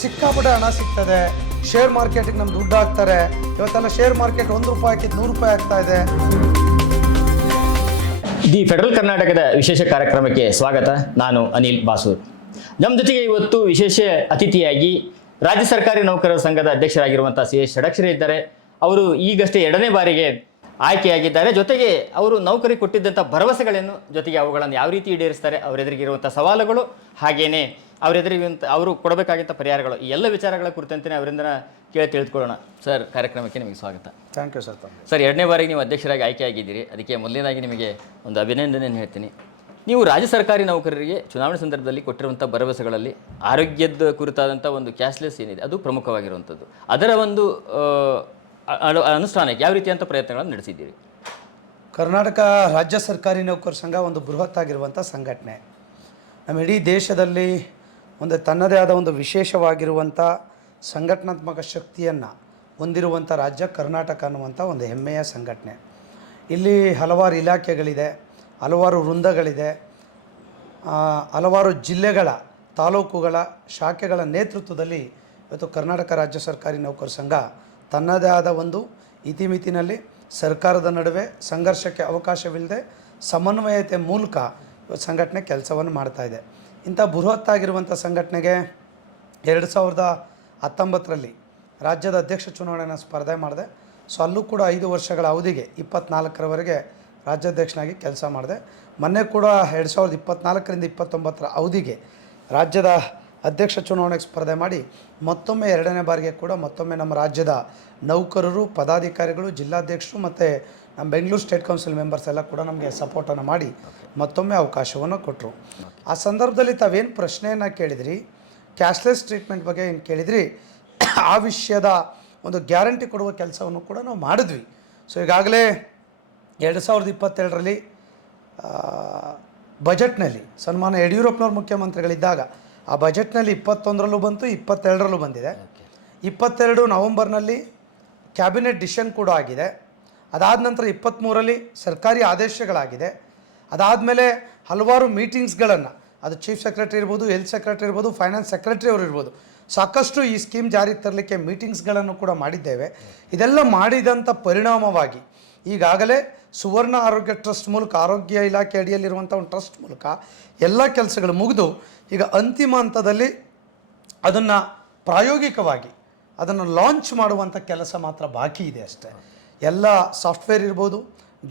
ಸಿಕ್ಕಾಪಟ್ಟೆ ಹಣ ಸಿಗ್ತದೆ. ಶೇರ್ ಮಾರ್ಕೆಟಿಗೆ ನಮ್ಮ ದುಡ್ಡು ಹಾಕ್ತಾರೆ. ಇವತ್ತೆಲ್ಲ ಶೇರ್ ಮಾರ್ಕೆಟ್ 1 ರೂಪಾಯಿ ಹಾಕಿದ್ದು 100 ರೂಪಾಯಿ ಆಗ್ತಾ ಇದೆ. ದಿ ಫೆಡರಲ್ ಕರ್ನಾಟಕದ ವಿಶೇಷ ಕಾರ್ಯಕ್ರಮಕ್ಕೆ ಸ್ವಾಗತ. ನಾನು ಅನಿಲ್ ಬಾಸೂರ್. ನಮ್ಮ ಜೊತೆಗೆ ಇವತ್ತು ವಿಶೇಷ ಅತಿಥಿಯಾಗಿ ರಾಜ್ಯ ಸರ್ಕಾರಿ ನೌಕರರ ಸಂಘದ ಅಧ್ಯಕ್ಷರಾಗಿರುವಂಥ ಸಿ.ಎಸ್. ಷಡಕ್ಷರಿ ಇದ್ದಾರೆ. ಅವರು ಈಗಷ್ಟೇ 2ನೇ ಬಾರಿಗೆ ಆಯ್ಕೆಯಾಗಿದ್ದಾರೆ. ಜೊತೆಗೆ ಅವರು ನೌಕರಿ ಕೊಟ್ಟಿದ್ದಂಥ ಭರವಸೆಗಳನ್ನು, ಜೊತೆಗೆ ಅವುಗಳನ್ನು ಯಾವ ರೀತಿ ಈಡೇರಿಸ್ತಾರೆ, ಅವರೆದುರಿಗಿರುವಂಥ ಸವಾಲುಗಳು, ಹಾಗೇನೆ ಅವರು ಕೊಡಬೇಕಾಗಿದ್ದ ಪರಿಹಾರಗಳು, ಈ ಎಲ್ಲ ವಿಚಾರಗಳ ಕುರಿತಂತೆ ಅವರಿಂದ ಕೇಳಿ ತಿಳಿದುಕೊಳ್ಳೋಣ. ಸರ್, ಕಾರ್ಯಕ್ರಮಕ್ಕೆ ನಿಮಗೆ ಸ್ವಾಗತ. Thank you sir. ಸರ್, 2ನೇ ಬಾರಿಗೆ ನೀವು ಅಧ್ಯಕ್ಷರಾಗಿ ಆಯ್ಕೆಯಾಗಿದ್ದೀರಿ. ಅದಕ್ಕೆ ಮೊದಲನೇದಾಗಿ ನಿಮಗೆ ಒಂದು ಅಭಿನಂದನೆಯನ್ನು ಹೇಳ್ತೀನಿ. ನೀವು ರಾಜ್ಯ ಸರ್ಕಾರಿ ನೌಕರರಿಗೆ ಚುನಾವಣೆ ಸಂದರ್ಭದಲ್ಲಿ ಕೊಟ್ಟಿರುವಂಥ ಭರವಸೆಗಳಲ್ಲಿ ಆರೋಗ್ಯದ ಕುರಿತಾದಂಥ ಒಂದು ಕ್ಯಾಶ್ಲೆಸ್ ಏನಿದೆ ಅದು ಪ್ರಮುಖವಾಗಿರುವಂಥದ್ದು. ಅದರ ಒಂದು ಅನುಷ್ಠಾನಕ್ಕೆ ಯಾವ ರೀತಿಯಂಥ ಪ್ರಯತ್ನಗಳನ್ನು ನಡೆಸಿದ್ದೀರಿ? ಕರ್ನಾಟಕ ರಾಜ್ಯ ಸರ್ಕಾರಿ ನೌಕರ ಸಂಘ ಒಂದು ಬೃಹತ್ ಆಗಿರುವಂಥ ಸಂಘಟನೆ. ನಮ್ಮ ಇಡೀ ದೇಶದಲ್ಲಿ ಒಂದು ತನ್ನದೇ ಆದ ಒಂದು ವಿಶೇಷವಾಗಿರುವಂಥ ಸಂಘಟನಾತ್ಮಕ ಶಕ್ತಿಯನ್ನು ಹೊಂದಿರುವಂಥ ರಾಜ್ಯ ಕರ್ನಾಟಕ ಅನ್ನುವಂಥ ಒಂದು ಹೆಮ್ಮೆಯ ಸಂಘಟನೆ. ಇಲ್ಲಿ ಹಲವಾರು ಇಲಾಖೆಗಳಿದೆ, ಹಲವಾರು ವೃಂದಗಳಿದೆ, ಹಲವಾರು ಜಿಲ್ಲೆಗಳ, ತಾಲೂಕುಗಳ, ಶಾಖೆಗಳ ನೇತೃತ್ವದಲ್ಲಿ ಇವತ್ತು ಕರ್ನಾಟಕ ರಾಜ್ಯ ಸರ್ಕಾರಿ ನೌಕರ ಸಂಘ ತನ್ನದೇ ಆದ ಒಂದು ಇತಿಮಿತಿನಲ್ಲಿ ಸರ್ಕಾರದ ನಡುವೆ ಸಂಘರ್ಷಕ್ಕೆ ಅವಕಾಶವಿಲ್ಲದೆ ಸಮನ್ವಯತೆ ಮೂಲಕ ಸಂಘಟನೆ ಕೆಲಸವನ್ನು ಮಾಡ್ತಾಯಿದೆ. ಇಂಥ ಬೃಹತ್ತಾಗಿರುವಂಥ ಸಂಘಟನೆಗೆ 2019ರಲ್ಲಿ ರಾಜ್ಯದ ಅಧ್ಯಕ್ಷ ಚುನಾವಣೆಯನ್ನು ಸ್ಪರ್ಧೆ ಮಾಡಿದೆ. ಸೊ ಅಲ್ಲೂ ಕೂಡ 5 ವರ್ಷಗಳ ಅವಧಿಗೆ 24ರವರೆಗೆ ರಾಜ್ಯಾಧ್ಯಕ್ಷನಾಗಿ ಕೆಲಸ ಮಾಡಿದೆ. ಮೊನ್ನೆ ಕೂಡ 2024ರಿಂದ 29ರ ಅವಧಿಗೆ ರಾಜ್ಯದ ಅಧ್ಯಕ್ಷ ಚುನಾವಣೆಗೆ ಸ್ಪರ್ಧೆ ಮಾಡಿ ಮತ್ತೊಮ್ಮೆ 2ನೇ ಬಾರಿಗೆ ಕೂಡ ಮತ್ತೊಮ್ಮೆ ನಮ್ಮ ರಾಜ್ಯದ ನೌಕರರು, ಪದಾಧಿಕಾರಿಗಳು, ಜಿಲ್ಲಾಧ್ಯಕ್ಷರು ಮತ್ತು ನಮ್ಮ ಬೆಂಗಳೂರು ಸ್ಟೇಟ್ ಕೌನ್ಸಿಲ್ ಮೆಂಬರ್ಸ್ ಎಲ್ಲ ಕೂಡ ನಮಗೆ ಸಪೋರ್ಟನ್ನು ಮಾಡಿ ಮತ್ತೊಮ್ಮೆ ಅವಕಾಶವನ್ನು ಕೊಟ್ಟರು. ಆ ಸಂದರ್ಭದಲ್ಲಿ ತಾವೇನು ಪ್ರಶ್ನೆಯನ್ನು ಕೇಳಿದ್ರಿ, ಕ್ಯಾಶ್ಲೆಸ್ ಟ್ರೀಟ್ಮೆಂಟ್ ಬಗ್ಗೆ ಏನು ಕೇಳಿದ್ರಿ, ಆ ವಿಷಯದ ಒಂದು ಗ್ಯಾರಂಟಿ ಕೊಡುವ ಕೆಲಸವನ್ನು ಕೂಡ ನಾವು ಮಾಡಿದ್ವಿ. ಸೊ ಈಗಾಗಲೇ 2022ರಲ್ಲಿ ಬಜೆಟ್ನಲ್ಲಿ ಸನ್ಮಾನ್ಯ ಯಡಿಯೂರಪ್ಪನವ್ರ ಮುಖ್ಯಮಂತ್ರಿಗಳಿದ್ದಾಗ ಆ ಬಜೆಟ್ನಲ್ಲಿ 21ರಲ್ಲೂ ಬಂತು, 22ರಲ್ಲೂ ಬಂದಿದೆ. 22 ನವಂಬರ್ನಲ್ಲಿ ಕ್ಯಾಬಿನೆಟ್ ಡಿಸಿಷನ್ ಕೂಡ ಆಗಿದೆ. ಅದಾದ ನಂತರ 23ರಲ್ಲಿ ಸರ್ಕಾರಿ ಆದೇಶಗಳಾಗಿದೆ. ಅದಾದಮೇಲೆ ಹಲವಾರು ಮೀಟಿಂಗ್ಸ್ಗಳನ್ನು, ಅದು ಚೀಫ್ ಸೆಕ್ರೆಟರಿ ಇರ್ಬೋದು, ಹೆಲ್ತ್ ಸೆಕ್ರೆಟರಿ ಇರ್ಬೋದು, ಫೈನಾನ್ಸ್ ಸೆಕ್ರೆಟರಿ ಅವರು ಇರ್ಬೋದು, ಸಾಕಷ್ಟು ಈ ಸ್ಕೀಮ್ ಜಾರಿಗೆ ತರಲಿಕ್ಕೆ ಮೀಟಿಂಗ್ಸ್ಗಳನ್ನು ಕೂಡ ಮಾಡಿದ್ದೇವೆ. ಇದೆಲ್ಲ ಮಾಡಿದಂಥ ಪರಿಣಾಮವಾಗಿ ಈಗಾಗಲೇ ಸುವರ್ಣ ಆರೋಗ್ಯ ಟ್ರಸ್ಟ್ ಮೂಲಕ, ಆರೋಗ್ಯ ಇಲಾಖೆ ಅಡಿಯಲ್ಲಿರುವಂಥ ಒಂದು ಟ್ರಸ್ಟ್ ಮೂಲಕ ಎಲ್ಲ ಕೆಲಸಗಳು ಮುಗಿದು ಈಗ ಅಂತಿಮ ಹಂತದಲ್ಲಿ ಅದನ್ನು ಪ್ರಾಯೋಗಿಕವಾಗಿ ಅದನ್ನು ಲಾಂಚ್ ಮಾಡುವಂಥ ಕೆಲಸ ಮಾತ್ರ ಬಾಕಿ ಇದೆ ಅಷ್ಟೇ. ಎಲ್ಲ ಸಾಫ್ಟ್ವೇರ್ ಇರ್ಬೋದು,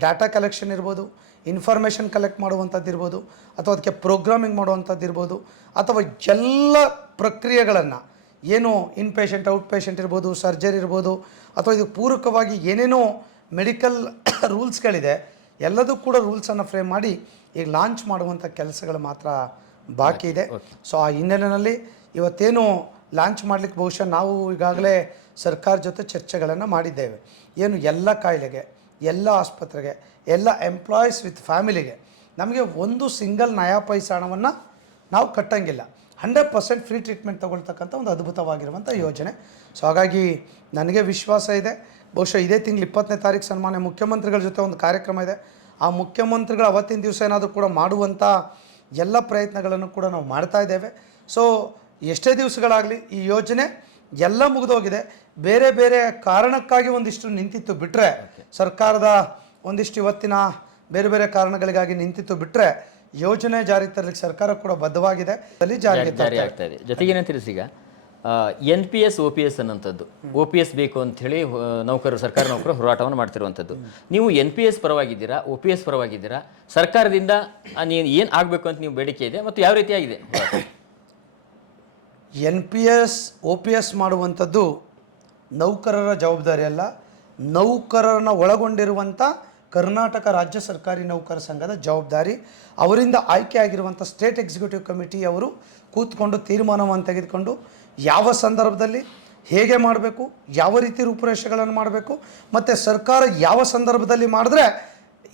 ಡಾಟಾ ಕಲೆಕ್ಷನ್ ಇರ್ಬೋದು, ಇನ್ಫಾರ್ಮೇಷನ್ ಕಲೆಕ್ಟ್ ಮಾಡುವಂಥದ್ದು ಇರ್ಬೋದು, ಅಥವಾ ಅದಕ್ಕೆ ಪ್ರೋಗ್ರಾಮಿಂಗ್ ಮಾಡುವಂಥದ್ದು ಇರ್ಬೋದು, ಅಥವಾ ಎಲ್ಲ ಪ್ರಕ್ರಿಯೆಗಳನ್ನು ಏನು ಇನ್ಪೇಷೆಂಟ್, ಔಟ್ ಪೇಷೆಂಟ್ ಇರ್ಬೋದು, ಸರ್ಜರಿ ಇರ್ಬೋದು, ಅಥವಾ ಇದು ಪೂರಕವಾಗಿ ಏನೇನೋ ಮೆಡಿಕಲ್ ರೂಲ್ಸ್ಗಳಿದೆ, ಎಲ್ಲದೂ ಕೂಡ ರೂಲ್ಸನ್ನು ಫ್ರೇಮ್ ಮಾಡಿ ಈಗ ಲಾಂಚ್ ಮಾಡುವಂಥ ಕೆಲಸಗಳು ಮಾತ್ರ ಬಾಕಿ ಇದೆ. ಸೊ ಆ ಹಿನ್ನೆಲೆಯಲ್ಲಿ ಇವತ್ತೇನು ಲಾಂಚ್ ಮಾಡಲಿಕ್ಕೆ ಬಹುಶಃ ನಾವು ಈಗಾಗಲೇ ಸರ್ಕಾರ ಜೊತೆ ಚರ್ಚೆಗಳನ್ನು ಮಾಡಿದ್ದೇವೆ. ಏನು ಎಲ್ಲ ಕಾಯಿಲೆಗೆ, ಎಲ್ಲ ಆಸ್ಪತ್ರೆಗೆ, ಎಲ್ಲ ಎಂಪ್ಲಾಯೀಸ್ ವಿತ್ ಫ್ಯಾಮಿಲಿಗೆ ನಮಗೆ ಒಂದು ಸಿಂಗಲ್ ನಯಾ ಪೈಸೆ ಹಣವನ್ನು ನಾವು ಕಟ್ಟಂಗಿಲ್ಲ. 100% ಫ್ರೀ ಟ್ರೀಟ್ಮೆಂಟ್ ತೊಗೊಳ್ತಕ್ಕಂಥ ಒಂದು ಅದ್ಭುತವಾಗಿರುವಂಥ ಯೋಜನೆ. ಸೊ ಹಾಗಾಗಿ ನನಗೆ ವಿಶ್ವಾಸ ಇದೆ, ಬಹುಶಃ ಇದೇ ತಿಂಗಳು 20ನೇ ತಾರೀಕು ಸನ್ಮಾನ್ಯ ಮುಖ್ಯಮಂತ್ರಿಗಳ ಜೊತೆ ಒಂದು ಕಾರ್ಯಕ್ರಮ ಇದೆ. ಆ ಮುಖ್ಯಮಂತ್ರಿಗಳು ಅವತ್ತಿನ ದಿವಸ ಏನಾದರೂ ಕೂಡ ಮಾಡುವಂಥ ಎಲ್ಲ ಪ್ರಯತ್ನಗಳನ್ನು ಕೂಡ ನಾವು ಮಾಡ್ತಾ ಇದ್ದೇವೆ. ಸೊ ಎಷ್ಟೇ ದಿವಸಗಳಾಗಲಿ ಈ ಯೋಜನೆ ಎಲ್ಲ ಮುಗಿದೋಗಿದೆ. ಬೇರೆ ಬೇರೆ ಕಾರಣಕ್ಕಾಗಿ ಒಂದಿಷ್ಟು ನಿಂತಿತ್ತು ಬಿಟ್ಟರೆ, ಸರ್ಕಾರದ ಒಂದಿಷ್ಟು ಇವತ್ತಿನ ಬೇರೆ ಬೇರೆ ಕಾರಣಗಳಿಗಾಗಿ ನಿಂತಿತ್ತು ಬಿಟ್ಟರೆ, ಯೋಜನೆ ಜಾರಿ ತರಲಿಕ್ಕೆ ಸರ್ಕಾರ ಕೂಡ ಬದ್ಧವಾಗಿದೆ, ಅಲ್ಲಿ ಜಾರಿ ಆಗ್ತಾ ಇದೆ. ಜೊತೆಗೆ ಏನಂತೀರಿ, ಈಗ NPS OPS ಅನ್ನೋಂಥದ್ದು, OPS ಬೇಕು ಅಂಥೇಳಿ ನೌಕರರು, ಸರ್ಕಾರಿ ನೌಕರರು ಹೋರಾಟವನ್ನು ಮಾಡ್ತಿರುವಂಥದ್ದು. ನೀವು NPS ಪರವಾಗಿದ್ದೀರಾ, OPS ಪರವಾಗಿದ್ದೀರಾ? ಸರ್ಕಾರದಿಂದ ನೀವು ಏನು ಆಗಬೇಕು ಅಂತ ನೀವು ಬೇಡಿಕೆ ಇದೆ ಮತ್ತು ಯಾವ ರೀತಿಯಾಗಿದೆ? NPS OPS ಮಾಡುವಂಥದ್ದು ನೌಕರರ ಜವಾಬ್ದಾರಿ ಅಲ್ಲ, ನೌಕರರನ್ನು ಒಳಗೊಂಡಿರುವಂಥ ಕರ್ನಾಟಕ ರಾಜ್ಯ ಸರ್ಕಾರಿ ನೌಕರ ಸಂಘದ ಜವಾಬ್ದಾರಿ. ಅವರಿಂದ ಆಯ್ಕೆ ಆಗಿರುವಂಥ ಸ್ಟೇಟ್ ಎಕ್ಸಿಕ್ಯೂಟಿವ್ ಕಮಿಟಿ ಅವರು ಕೂತ್ಕೊಂಡು ತೀರ್ಮಾನವನ್ನು ತೆಗೆದುಕೊಂಡು ಯಾವ ಸಂದರ್ಭದಲ್ಲಿ ಹೇಗೆ ಮಾಡಬೇಕು, ಯಾವ ರೀತಿ ರೂಪುರೇಷೆಗಳನ್ನು ಮಾಡಬೇಕು, ಮತ್ತು ಸರ್ಕಾರ ಯಾವ ಸಂದರ್ಭದಲ್ಲಿ ಮಾಡಿದ್ರೆ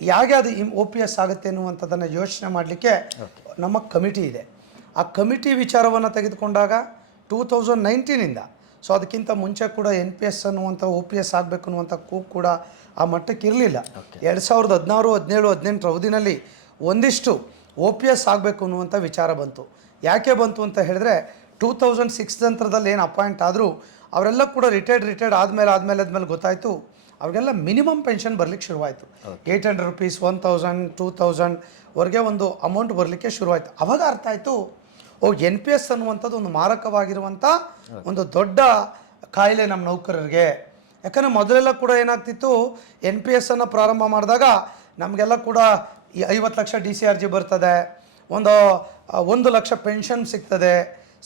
ಹೇಗೆ ಅದು OPS ಆಗುತ್ತೆ ಅನ್ನುವಂಥದ್ದನ್ನು ಯೋಚನೆ ಮಾಡಲಿಕ್ಕೆ ನಮ್ಮ ಕಮಿಟಿ ಇದೆ. ಆ ಕಮಿಟಿ ವಿಚಾರವನ್ನು ತೆಗೆದುಕೊಂಡಾಗ 2019ಇಂದ, ಸೊ ಅದಕ್ಕಿಂತ ಮುಂಚೆ ಕೂಡ NPS ಅನ್ನುವಂಥ OPS ಆಗಬೇಕು ಅನ್ನುವಂಥ ಕೂಗು ಕೂಡ ಆ ಮಟ್ಟಕ್ಕೆ ಇರಲಿಲ್ಲ. 2016, 17, 18ರ ಅವಧಿನಲ್ಲಿ ಒಂದಿಷ್ಟು OPS ಆಗಬೇಕು ಅನ್ನುವಂಥ ವಿಚಾರ ಬಂತು. ಯಾಕೆ ಬಂತು ಅಂತ ಹೇಳಿದ್ರೆ 2006 ನಂತರದಲ್ಲಿ ಏನು ಅಪಾಯಿಂಟ್ ಆದರೂ ಅವರೆಲ್ಲ ಕೂಡ ರಿಟೈರ್ಡ್ ಆದಮೇಲೆ ಗೊತ್ತಾಯಿತು ಅವ್ರಿಗೆಲ್ಲ ಮಿನಿಮಮ್ ಪೆನ್ಷನ್ ಬರಲಿಕ್ಕೆ ಶುರುವಾಯಿತು. 800 rupees, 1000, 2000 ವರೆಗೆ ಒಂದು ಅಮೌಂಟ್ ಬರಲಿಕ್ಕೆ ಶುರುವಾಯಿತು. ಅವಾಗ ಅರ್ಥ ಆಯಿತು, NPS ಅನ್ನುವಂಥದ್ದು ಒಂದು ಮಾರಕವಾಗಿರುವಂಥ ಒಂದು ದೊಡ್ಡ ಕಾಯಿಲೆ ನಮ್ಮ ನೌಕರರಿಗೆ. ಯಾಕಂದರೆ ಮೊದಲೆಲ್ಲ ಕೂಡ ಏನಾಗ್ತಿತ್ತು, NPS ಅನ್ನು ಪ್ರಾರಂಭ ಮಾಡಿದಾಗ ನಮಗೆಲ್ಲ ಕೂಡ 50 ಲಕ್ಷ DCRG ಬರ್ತದೆ, 1 ಲಕ್ಷ ಪೆನ್ಷನ್ ಸಿಗ್ತದೆ,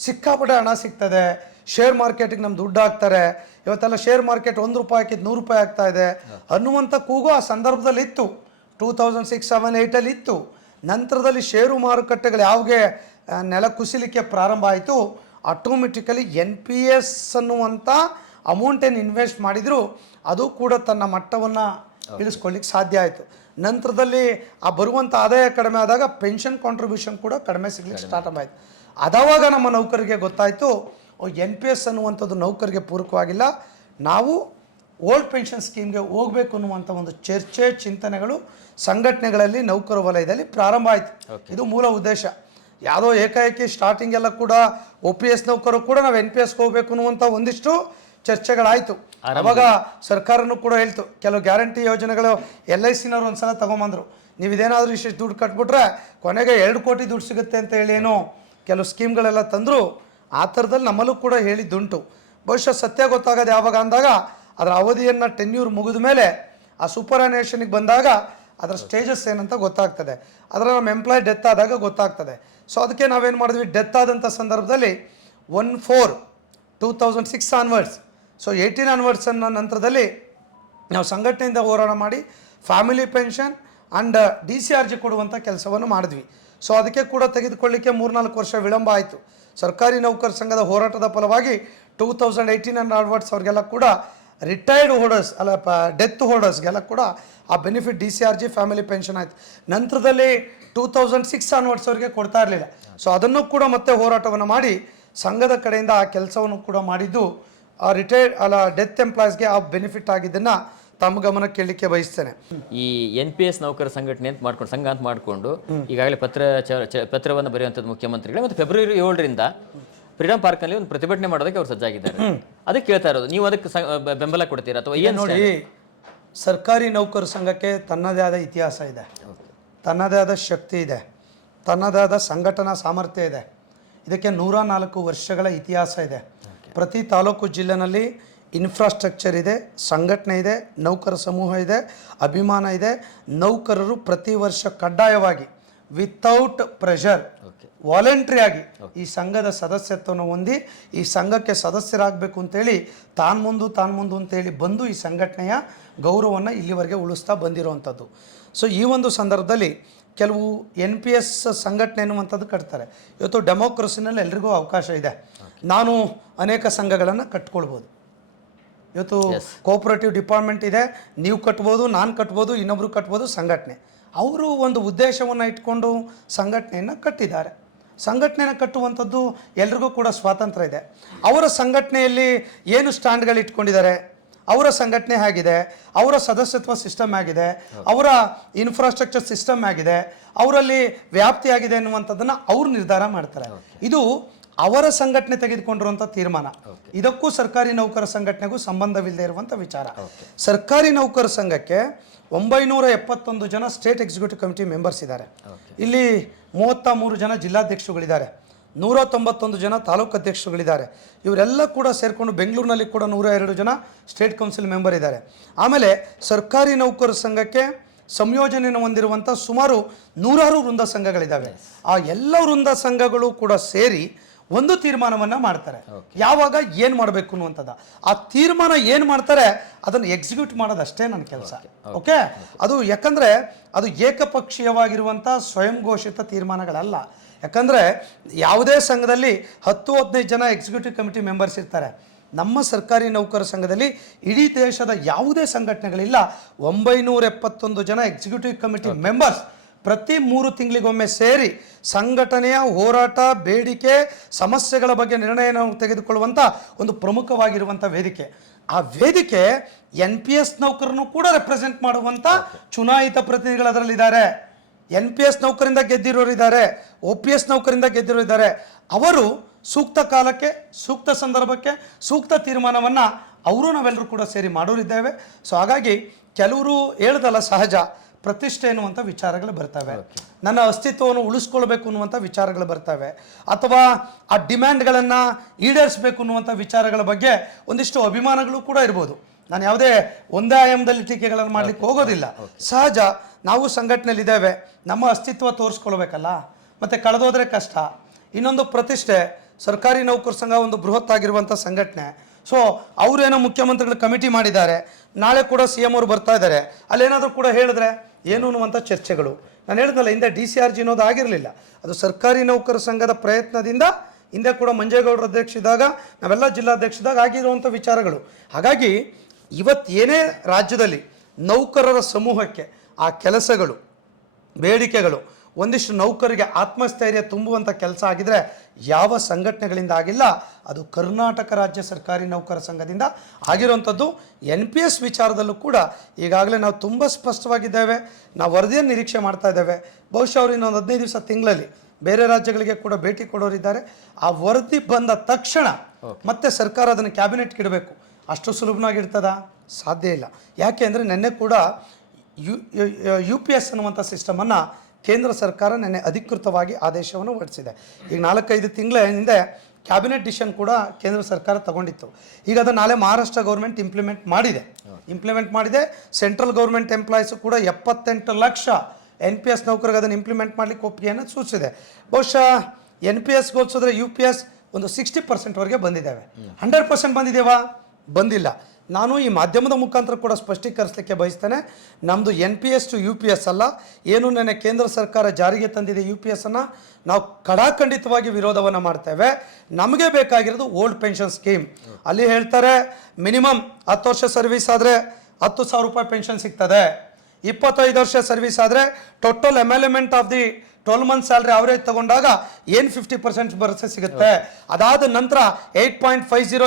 ಸಿಕ್ಕಾಪಟ್ಟೆ ಹಣ ಸಿಗ್ತದೆ, ಶೇರ್ ಮಾರ್ಕೆಟಿಗೆ ನಮ್ಮ ದುಡ್ಡು ಹಾಕ್ತಾರೆ, ಇವತ್ತೆಲ್ಲ ಶೇರ್ ಮಾರ್ಕೆಟ್ 1 ರೂಪಾಯಿ ಹಾಕಿದ್ದು 100 ರೂಪಾಯಿ ಆಗ್ತಾ ಇದೆ ಅನ್ನುವಂಥ ಕೂಗು ಆ ಸಂದರ್ಭದಲ್ಲಿ ಇತ್ತು. 2006, 7, 8 ಇತ್ತು. ನಂತರದಲ್ಲಿ ಷೇರು ಮಾರುಕಟ್ಟೆಗಳು ಯಾವಾಗೆ ನೆಲ ಕುಸಿಲಿಕ್ಕೆ ಪ್ರಾರಂಭ ಆಯಿತು, ಆಟೋಮೆಟಿಕಲಿ NPS ಅನ್ನುವಂಥ ಅಮೌಂಟ್ ಏನು ಇನ್ವೆಸ್ಟ್ ಮಾಡಿದ್ರು ಅದು ಕೂಡ ತನ್ನ ಮಟ್ಟವನ್ನು ಇಳಿಸ್ಕೊಳ್ಳಿಕ್ಕೆ ಸಾಧ್ಯ ಆಯಿತು. ನಂತರದಲ್ಲಿ ಆ ಬರುವಂಥ ಆದಾಯ ಕಡಿಮೆ ಆದಾಗ ಪೆನ್ಷನ್ ಕಾಂಟ್ರಿಬ್ಯೂಷನ್ ಕೂಡ ಕಡಿಮೆ ಸಿಗ್ಲಿಕ್ಕೆ ಸ್ಟಾರ್ಟ್ ಆಯಿತು. ಅದಾವಾಗ ನಮ್ಮ ನೌಕರಿಗೆ ಗೊತ್ತಾಯಿತು, NPS ಅನ್ನುವಂಥದ್ದು ನೌಕರಿಗೆ ಪೂರಕವಾಗಿಲ್ಲ, ನಾವು ಓಲ್ಡ್ ಪೆನ್ಷನ್ ಸ್ಕೀಮ್ಗೆ ಹೋಗಬೇಕು ಅನ್ನುವಂಥ ಒಂದು ಚರ್ಚೆ ಚಿಂತನೆಗಳು ಸಂಘಟನೆಗಳಲ್ಲಿ ನೌಕರ ವಲಯದಲ್ಲಿ ಪ್ರಾರಂಭ ಆಯಿತು. ಇದು ಮೂಲ ಉದ್ದೇಶ. ಯಾವುದೋ ಏಕಾಏಕಿ ಸ್ಟಾರ್ಟಿಂಗ್ ಎಲ್ಲ ಕೂಡ OPS ನೌಕರು ಕೂಡ ನಾವು NPSಗೆ ಹೋಗಬೇಕು ಅನ್ನುವಂಥ ಒಂದಿಷ್ಟು ಚರ್ಚೆಗಳಾಯಿತು. ಅವಾಗ ಸರ್ಕಾರನೂ ಕೂಡ ಹೇಳ್ತು, ಕೆಲವು ಗ್ಯಾರಂಟಿ ಯೋಜನೆಗಳು LICನವ್ರು ಒಂದ್ಸಲ ತೊಗೊಂಬಂದರು, ನೀವು ಇದೇನಾದರೂ ಇಷ್ಟು ದುಡ್ಡು ಕಟ್ಬಿಟ್ರೆ ಕೊನೆಗೆ 2 ಕೋಟಿ ದುಡ್ಡು ಸಿಗುತ್ತೆ ಅಂತ ಹೇಳಿ ಏನೋ ಕೆಲವು ಸ್ಕೀಮ್ಗಳೆಲ್ಲ ತಂದರು. ಆ ಥರದಲ್ಲಿ ನಮ್ಮಲ್ಲೂ ಕೂಡ ಹೇಳಿದ್ದುಂಟು. ಬಹುಶಃ ಸತ್ಯ ಗೊತ್ತಾಗೋದು ಯಾವಾಗ ಅಂದಾಗ ಅದರ ಅವಧಿಯನ್ನು ಟೆನ್ಯೂರ್ ಮುಗಿದ ಮೇಲೆ ಆ ಸೂಪರ್ ಆ್ಯನ್ಯುಯೇಷನ್ಗೆ ಬಂದಾಗ ಅದರ ಸ್ಟೇಜಸ್ ಏನಂತ ಗೊತ್ತಾಗ್ತದೆ, ಅದರ ನಮ್ಮ ಎಂಪ್ಲಾಯ್ ಡೆತ್ ಆದಾಗ ಗೊತ್ತಾಗ್ತದೆ. ಸೊ ಅದಕ್ಕೆ ನಾವೇನು ಮಾಡಿದ್ವಿ, ಡೆತ್ ಆದಂಥ ಸಂದರ್ಭದಲ್ಲಿ 1/4/2006 ಆನ್ವರ್ಡ್ಸ್, ಸೊ 18 ಆನ್ವರ್ಡ್ಸ್ ಅನ್ನೋ ನಂತರದಲ್ಲಿ ನಾವು ಸಂಘಟನೆಯಿಂದ ಹೋರಾಟ ಮಾಡಿ ಫ್ಯಾಮಿಲಿ ಪೆನ್ಷನ್ ಆ್ಯಂಡ್ DCRG ಕೊಡುವಂಥ ಕೆಲಸವನ್ನು ಮಾಡಿದ್ವಿ. ಸೊ ಅದಕ್ಕೆ ಕೂಡ ತೆಗೆದುಕೊಳ್ಳಿಕ್ಕೆ 3-4 ವರ್ಷ ವಿಳಂಬ ಆಯಿತು. ಸರ್ಕಾರಿ ನೌಕರ ಸಂಘದ ಹೋರಾಟದ ಫಲವಾಗಿ 2018 ಆನ್ವರ್ಡ್ಸ್ ಅವ್ರಿಗೆಲ್ಲ ಕೂಡ ರಿಟೈರ್ಡ್ ಹೋಲ್ಡರ್ಸ್ ಡೆತ್ ಹೋಲ್ಡರ್ಸ್ಗೆಲ್ಲ ಕೂಡ ಆ ಬೆನಿಫಿಟ್ DCRG ಫ್ಯಾಮಿಲಿ ಪೆನ್ಷನ್ ಆಯಿತು. ನಂತರದಲ್ಲಿ 2006 ಆನ್ವರ್ಡ್ಸ್ ಅವ್ರಿಗೆ ಕೊಡ್ತಾ ಇರಲಿಲ್ಲ. ಸೊ ಅದನ್ನು ಕೂಡ ಮತ್ತೆ ಹೋರಾಟವನ್ನು ಮಾಡಿ ಸಂಘದ ಕಡೆಯಿಂದ ಆ ಕೆಲಸವನ್ನು ಕೂಡ ಮಾಡಿದ್ದು ಆ ಡೆತ್ ಎಂಪ್ಲಾಯೀಸ್ಗೆ ಆ ಬೆನಿಫಿಟ್ ಆಗಿದ್ದನ್ನು ತಮ್ಮ ಗಮನಕ್ಕೆ ಕೇಳಲಿಕ್ಕೆ ಬಯಸ್ತೇನೆ. ಈ NPS ನೌಕರ ಸಂಘಟನೆ ಅಂತ ಮಾಡ್ಕೊಂಡು ಸಂಘ ಅಂತ ಮಾಡಿಕೊಂಡು ಈಗಾಗಲೇ ಪತ್ರವನ್ನು ಬರೆಯುವಂಥದ್ದು ಮುಖ್ಯಮಂತ್ರಿಗಳು, ಮತ್ತು ಫೆಬ್ರವರಿ 7ರಿಂದ ಫ್ರೀಡಂ ಪಾರ್ಕ್ನಲ್ಲಿ ಒಂದು ಪ್ರತಿಭಟನೆ ಮಾಡೋದಕ್ಕೆ ಅವ್ರು ಸಜ್ಜಾಗಿದ್ದಾರೆ. ಅದಕ್ಕೆ ಕೇಳ್ತಾ ಇರೋದು, ನೀವು ಅದಕ್ಕೆ ಬೆಂಬಲ ಕೊಡ್ತೀರಾ ಅಥವಾ ಏನು? ನೋಡಿ, ಸರ್ಕಾರಿ ನೌಕರ ಸಂಘಕ್ಕೆ ತನ್ನದೇ ಆದ ಇತಿಹಾಸ ಇದೆ, ತನ್ನದೇ ಆದ ಶಕ್ತಿ ಇದೆ, ತನ್ನದೇ ಆದ ಸಂಘಟನಾ ಸಾಮರ್ಥ್ಯ ಇದೆ. ಇದಕ್ಕೆ 104 ವರ್ಷಗಳ ಇತಿಹಾಸ ಇದೆ. ಪ್ರತಿ ತಾಲೂಕು ಜಿಲ್ಲೆನಲ್ಲಿ ಇನ್ಫ್ರಾಸ್ಟ್ರಕ್ಚರ್ ಇದೆ, ಸಂಘಟನೆ ಇದೆ, ನೌಕರ ಸಮೂಹ ಇದೆ, ಅಭಿಮಾನ ಇದೆ. ನೌಕರರು ಪ್ರತಿ ವರ್ಷ ಕಡ್ಡಾಯವಾಗಿ ವಿತೌಟ್ ಪ್ರೆಷರ್ ವಾಲಂಟ್ರಿ ಆಗಿ ಈ ಸಂಘದ ಸದಸ್ಯತ್ವವನ್ನು ಹೊಂದಿ ಈ ಸಂಘಕ್ಕೆ ಸದಸ್ಯರಾಗಬೇಕು ಅಂತೇಳಿ ತಾನು ಮುಂದು ಅಂತೇಳಿ ಬಂದು ಈ ಸಂಘಟನೆಯ ಗೌರವವನ್ನು ಇಲ್ಲಿವರೆಗೆ ಉಳಿಸ್ತಾ ಬಂದಿರುವಂಥದ್ದು. ಸೊ ಈ ಒಂದು ಸಂದರ್ಭದಲ್ಲಿ ಕೆಲವು NPS ಸಂಘಟನೆ ಎನ್ನುವಂಥದ್ದು ಕಟ್ತಾರೆ. ಇವತ್ತು ಡೆಮೋಕ್ರಸಿನಲ್ಲಿ ಎಲ್ರಿಗೂ ಅವಕಾಶ ಇದೆ. ನಾನು ಅನೇಕ ಸಂಘಗಳನ್ನು ಕಟ್ಕೊಳ್ಬೋದು. ಇವತ್ತು ಕೋಆಪರೇಟಿವ್ ಡಿಪಾರ್ಟ್ಮೆಂಟ್ ಇದೆ, ನೀವು ಕಟ್ಬೋದು, ನಾನು ಕಟ್ಬೋದು, ಇನ್ನೊಬ್ರು ಕಟ್ಬೋದು. ಸಂಘಟನೆ ಅವರು ಒಂದು ಉದ್ದೇಶವನ್ನು ಇಟ್ಕೊಂಡು ಸಂಘಟನೆಯನ್ನು ಕಟ್ಟಿದ್ದಾರೆ. ಸಂಘಟನೆಯನ್ನು ಕಟ್ಟುವಂಥದ್ದು ಎಲ್ರಿಗೂ ಕೂಡ ಸ್ವಾತಂತ್ರ್ಯ ಇದೆ. ಅವರ ಸಂಘಟನೆಯಲ್ಲಿ ಏನು ಸ್ಟ್ಯಾಂಡ್ಗಳು ಇಟ್ಕೊಂಡಿದ್ದಾರೆ, ಅವರ ಸಂಘಟನೆ ಹೇಗಿದೆ, ಅವರ ಸದಸ್ಯತ್ವ ಸಿಸ್ಟಮ್ ಆಗಿದೆ, ಅವರ ಇನ್ಫ್ರಾಸ್ಟ್ರಕ್ಚರ್ ಸಿಸ್ಟಮ್ ಆಗಿದೆ, ಅವರಲ್ಲಿ ವ್ಯಾಪ್ತಿ ಆಗಿದೆ ಎನ್ನುವಂಥದ್ದನ್ನು ಅವ್ರು ನಿರ್ಧಾರ ಮಾಡ್ತಾರೆ. ಇದು ಅವರ ಸಂಘಟನೆ ತೆಗೆದುಕೊಂಡಿರುವಂಥ ತೀರ್ಮಾನ. ಇದಕ್ಕೂ ಸರ್ಕಾರಿ ನೌಕರ ಸಂಘಟನೆಗೂ ಸಂಬಂಧವಿಲ್ಲದೆ ಇರುವಂಥ ವಿಚಾರ. ಸರ್ಕಾರಿ ನೌಕರ ಸಂಘಕ್ಕೆ 971 ಜನ ಸ್ಟೇಟ್ ಎಕ್ಸಿಕ್ಯೂಟಿವ್ ಕಮಿಟಿ ಮೆಂಬರ್ಸ್ ಇದ್ದಾರೆ. ಇಲ್ಲಿ 33 ಜನ ಜಿಲ್ಲಾಧ್ಯಕ್ಷರುಗಳಿದ್ದಾರೆ, 191 ಜನ ತಾಲೂಕು ಅಧ್ಯಕ್ಷರುಗಳಿದ್ದಾರೆ. ಇವರೆಲ್ಲ ಕೂಡ ಸೇರಿಕೊಂಡು ಬೆಂಗಳೂರಿನಲ್ಲಿ ಕೂಡ 102 ಜನ ಸ್ಟೇಟ್ ಕೌನ್ಸಿಲ್ ಮೆಂಬರ್ ಇದ್ದಾರೆ. ಆಮೇಲೆ ಸರ್ಕಾರಿ ನೌಕರ ಸಂಘಕ್ಕೆ ಸಂಯೋಜನೆಯನ್ನು ಹೊಂದಿರುವಂಥ ಸುಮಾರು 100 ವೃಂದ ಸಂಘಗಳಿದ್ದಾವೆ. ಆ ಎಲ್ಲ ವೃಂದ ಸಂಘಗಳು ಕೂಡ ಸೇರಿ ಒಂದು ತೀರ್ಮಾನವನ್ನು ಮಾಡ್ತಾರೆ, ಯಾವಾಗ ಏನು ಮಾಡಬೇಕು ಅನ್ನುವಂಥದ್ದು. ಆ ತೀರ್ಮಾನ ಏನು ಮಾಡ್ತಾರೆ ಅದನ್ನು ಎಕ್ಸಿಕ್ಯೂಟ್ ಮಾಡೋದಷ್ಟೇ ನನ್ನ ಕೆಲಸ. ಓಕೆ, ಅದು ಯಾಕಂದರೆ ಅದು ಏಕಪಕ್ಷೀಯವಾಗಿರುವಂಥ ಸ್ವಯಂ ಘೋಷಿತ ತೀರ್ಮಾನಗಳಲ್ಲ. ಯಾಕಂದರೆ ಯಾವುದೇ ಸಂಘದಲ್ಲಿ 10-15 ಜನ ಎಕ್ಸಿಕ್ಯೂಟಿವ್ ಕಮಿಟಿ ಮೆಂಬರ್ಸ್ ಇರ್ತಾರೆ. ನಮ್ಮ ಸರ್ಕಾರಿ ನೌಕರ ಸಂಘದಲ್ಲಿ ಇಡೀ ದೇಶದ ಯಾವುದೇ ಸಂಘಟನೆಗಳಿಲ್ಲ. 971 ಜನ ಎಕ್ಸಿಕ್ಯೂಟಿವ್ ಕಮಿಟಿ ಮೆಂಬರ್ಸ್ ಪ್ರತಿ 3 ತಿಂಗಳಿಗೊಮ್ಮೆ ಸೇರಿ ಸಂಘಟನೆಯ ಹೋರಾಟ, ಬೇಡಿಕೆ, ಸಮಸ್ಯೆಗಳ ಬಗ್ಗೆ ನಿರ್ಣಯವನ್ನು ತೆಗೆದುಕೊಳ್ಳುವಂಥ ಒಂದು ಪ್ರಮುಖವಾಗಿರುವಂಥ ವೇದಿಕೆ. ಆ ವೇದಿಕೆ NPS ನೌಕರನ್ನು ಕೂಡ ರೆಪ್ರೆಸೆಂಟ್ ಮಾಡುವಂಥ ಚುನಾಯಿತ ಪ್ರತಿನಿಧಿಗಳು ಅದರಲ್ಲಿದ್ದಾರೆ. NPS ನೌಕರಿಂದ ಗೆದ್ದಿರೋರಿದ್ದಾರೆ, OPS ನೌಕರಿಂದ ಗೆದ್ದಿರೋರಿದ್ದಾರೆ. ಅವರು ಸೂಕ್ತ ಕಾಲಕ್ಕೆ, ಸೂಕ್ತ ಸಂದರ್ಭಕ್ಕೆ, ಸೂಕ್ತ ತೀರ್ಮಾನವನ್ನು ಅವರು ನಾವೆಲ್ಲರೂ ಕೂಡ ಸೇರಿ ಮಾಡೋರಿದ್ದೇವೆ. ಸೊ ಹಾಗಾಗಿ ಕೆಲವರು ಹೇಳ್ದಲ್ಲ ಸಹಜ ಪ್ರತಿಷ್ಠೆ ಎನ್ನುವಂಥ ವಿಚಾರಗಳು ಬರ್ತವೆ, ನನ್ನ ಅಸ್ತಿತ್ವವನ್ನು ಉಳಿಸ್ಕೊಳ್ಬೇಕು ಅನ್ನುವಂಥ ವಿಚಾರಗಳು ಬರ್ತವೆ, ಅಥವಾ ಆ ಡಿಮ್ಯಾಂಡ್ಗಳನ್ನು ಈಡೇರಿಸಬೇಕು ಅನ್ನುವಂಥ ವಿಚಾರಗಳ ಬಗ್ಗೆ ಒಂದಿಷ್ಟು ಅಭಿಮಾನಗಳು ಕೂಡ ಇರ್ಬೋದು. ನಾನು ಯಾವುದೇ ಒಂದೇ ಆಯಾಮದಲ್ಲಿ ಟೀಕೆಗಳನ್ನು ಮಾಡಲಿಕ್ಕೆ ಹೋಗೋದಿಲ್ಲ. ಸಹಜ, ನಾವು ಸಂಘಟನೆಯಲ್ಲಿದ್ದೇವೆ, ನಮ್ಮ ಅಸ್ತಿತ್ವ ತೋರಿಸ್ಕೊಳ್ಬೇಕಲ್ಲ, ಮತ್ತು ಕಳೆದೋದ್ರೆ ಕಷ್ಟ. ಇನ್ನೊಂದು ಪ್ರತಿಷ್ಠೆ, ಸರ್ಕಾರಿ ನೌಕರ ಸಂಘ ಒಂದು ಬೃಹತ್ ಆಗಿರುವಂಥ ಸಂಘಟನೆ. ಸೊ ಅವರೇನೋ ಮುಖ್ಯಮಂತ್ರಿಗಳು ಕಮಿಟಿ ಮಾಡಿದ್ದಾರೆ, ನಾಳೆ ಕೂಡ CM ಅವರು ಬರ್ತಾ ಇದ್ದಾರೆ, ಅಲ್ಲೇನಾದರೂ ಕೂಡ ಹೇಳಿದ್ರೆ ಏನು ಅನ್ನುವಂಥ ಚರ್ಚೆಗಳು. ನಾನು ಹೇಳಿದ್ನಲ್ಲ, ಹಿಂದೆ DCRG ಅನ್ನೋದು ಆಗಿರಲಿಲ್ಲ, ಅದು ಸರ್ಕಾರಿ ನೌಕರ ಸಂಘದ ಪ್ರಯತ್ನದಿಂದ ಹಿಂದೆ ಕೂಡ ಮಂಜೇಗೌಡರ ಅಧ್ಯಕ್ಷ ಇದ್ದಾಗ, ನಾವೆಲ್ಲ ಜಿಲ್ಲಾಧ್ಯಕ್ಷದಾಗ ಆಗಿರುವಂಥ ವಿಚಾರಗಳು. ಹಾಗಾಗಿ ಇವತ್ತೇನೇ ರಾಜ್ಯದಲ್ಲಿ ನೌಕರರ ಸಮೂಹಕ್ಕೆ ಆ ಕೆಲಸಗಳು, ಬೇಡಿಕೆಗಳು, ಒಂದಿಷ್ಟು ನೌಕರಿಗೆ ಆತ್ಮಸ್ಥೈರ್ಯ ತುಂಬುವಂಥ ಕೆಲಸ ಆಗಿದ್ರೆ ಯಾವ ಸಂಘಟನೆಗಳಿಂದ ಆಗಿಲ್ಲ, ಅದು ಕರ್ನಾಟಕ ರಾಜ್ಯ ಸರ್ಕಾರಿ ನೌಕರ ಸಂಘದಿಂದ ಆಗಿರುವಂಥದ್ದು. NPS ವಿಚಾರದಲ್ಲೂ ಕೂಡ ಈಗಾಗಲೇ ನಾವು ತುಂಬ ಸ್ಪಷ್ಟವಾಗಿದ್ದೇವೆ, ನಾವು ವರದಿಯನ್ನು ನಿರೀಕ್ಷೆ ಮಾಡ್ತಾ ಇದ್ದೇವೆ. ಬಹುಶಃ ಅವರು ಇನ್ನೊಂದು 15 ದಿವಸ ತಿಂಗಳಲ್ಲಿ ಬೇರೆ ರಾಜ್ಯಗಳಿಗೆ ಕೂಡ ಭೇಟಿ ಕೊಡೋರಿದ್ದಾರೆ. ಆ ವರದಿ ಬಂದ ತಕ್ಷಣ ಮತ್ತೆ ಸರ್ಕಾರ ಅದನ್ನು ಕ್ಯಾಬಿನೆಟ್ಗೆ ಇಡಬೇಕು. ಅಷ್ಟು ಸುಲಭನಾಗಿರ್ತದ? ಸಾಧ್ಯ ಇಲ್ಲ. ಯಾಕೆ ಅಂದರೆ ನಿನ್ನೆ ಕೂಡ UPS ಅನ್ನುವಂಥ ಸಿಸ್ಟಮನ್ನು ಕೇಂದ್ರ ಸರ್ಕಾರ ನಿನ್ನೆ ಅಧಿಕೃತವಾಗಿ ಆದೇಶವನ್ನು ಹೊರಡಿಸಿದೆ. ಈಗ 4-5 ತಿಂಗಳ ಹಿಂದೆ ಕ್ಯಾಬಿನೆಟ್ ಡಿಸಿಷನ್ ಕೂಡ ಕೇಂದ್ರ ಸರ್ಕಾರ ತಗೊಂಡಿತ್ತು. ಈಗ ಅದು ನಾಳೆ ಮಹಾರಾಷ್ಟ್ರ ಗೌರ್ಮೆಂಟ್ ಇಂಪ್ಲಿಮೆಂಟ್ ಮಾಡಿದೆ. ಸೆಂಟ್ರಲ್ ಗೌರ್ಮೆಂಟ್ ಎಂಪ್ಲಾಯೀಸು ಕೂಡ 78 ಲಕ್ಷ NPS ನೌಕರಿಗೆ ಅದನ್ನು ಇಂಪ್ಲಿಮೆಂಟ್ ಮಾಡಲಿಕ್ಕೆ ಒಪ್ಪಿಗೆಯನ್ನು ಸೂಚಿಸಿದೆ. ಬಹುಶಃ NPS ಹೋಲಿಸಿದ್ರೆ UPS ಒಂದು 60% ಬಂದಿದ್ದೇವೆ. 100% ಬಂದಿದ್ದೇವಾ? ಬಂದಿಲ್ಲ. ನಾನು ಈ ಮಾಧ್ಯಮದ ಮುಖಾಂತರ ಕೂಡ ಸ್ಪಷ್ಟೀಕರಿಸಲಿಕ್ಕೆ ಬಯಸ್ತೇನೆ, ನಮ್ಮದು NPS ಟು UPS ಅಲ್ಲ. ಏನು ನೆನೆ ಕೇಂದ್ರ ಸರ್ಕಾರ ಜಾರಿಗೆ ತಂದಿದೆ UPS ಅನ್ನು ನಾವು ಖಡಾಖಂಡಿತವಾಗಿ ವಿರೋಧವನ್ನು ಮಾಡ್ತೇವೆ. ನಮಗೆ ಬೇಕಾಗಿರೋದು ಓಲ್ಡ್ ಪೆನ್ಷನ್ ಸ್ಕೀಮ್. ಅಲ್ಲಿ ಹೇಳ್ತಾರೆ ಮಿನಿಮಮ್ 10 ವರ್ಷ ಸರ್ವಿಸ್ ಆದರೆ 10,000 ರೂಪಾಯಿ ಪೆನ್ಷನ್ ಸಿಗ್ತದೆ, 25 ವರ್ಷ ಸರ್ವಿಸ್ ಆದರೆ total emolument of the 12 month salary average ತಗೊಂಡಾಗ ಏನು 50% ಭರವಸೆ ಸಿಗುತ್ತೆ. ಅದಾದ ನಂತರ 8.50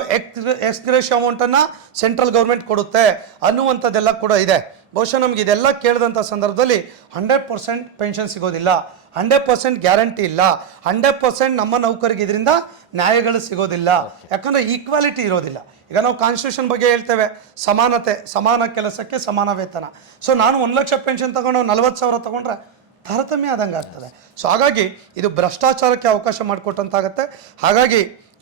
ಎಕ್ಸ್ಗ್ರೇಷಿಯೋ ಅಮೌಂಟನ್ನು ಸೆಂಟ್ರಲ್ ಗೌರ್ಮೆಂಟ್ ಕೊಡುತ್ತೆ ಅನ್ನುವಂಥದ್ದೆಲ್ಲ ಕೂಡ ಇದೆ. ಬಹುಶಃ ನಮ್ಗೆ ಇದೆಲ್ಲ ಕೇಳಿದಂಥ ಸಂದರ್ಭದಲ್ಲಿ 100% ಪೆನ್ಷನ್ ಸಿಗೋದಿಲ್ಲ, 100% ಗ್ಯಾರಂಟಿ ಇಲ್ಲ, 100% ನಮ್ಮ ನೌಕರಿಗೆ ಇದರಿಂದ ನ್ಯಾಯಗಳು ಸಿಗೋದಿಲ್ಲ. ಯಾಕಂದರೆ ಈಕ್ವಾಲಿಟಿ ಇರೋದಿಲ್ಲ. ಈಗ ನಾವು ಕಾನ್ಸ್ಟಿಟ್ಯೂಷನ್ ಬಗ್ಗೆ ಹೇಳ್ತೇವೆ, ಸಮಾನತೆ, ಸಮಾನ ಕೆಲಸಕ್ಕೆ ಸಮಾನ ವೇತನ. ಸೊ ನಾನು 1 ಲಕ್ಷ ಪೆನ್ಷನ್ ತಗೊಂಡು 40,000 ತಗೊಂಡ್ರೆ ತಾರತಮ್ಯ ಆದಂಗೆ ಆಗ್ತದೆ. ಸೊ ಹಾಗಾಗಿ ಇದು ಭ್ರಷ್ಟಾಚಾರಕ್ಕೆ ಅವಕಾಶ ಮಾಡಿಕೊಟ್ಟಂತಾಗತ್ತೆ. ಹಾಗಾಗಿ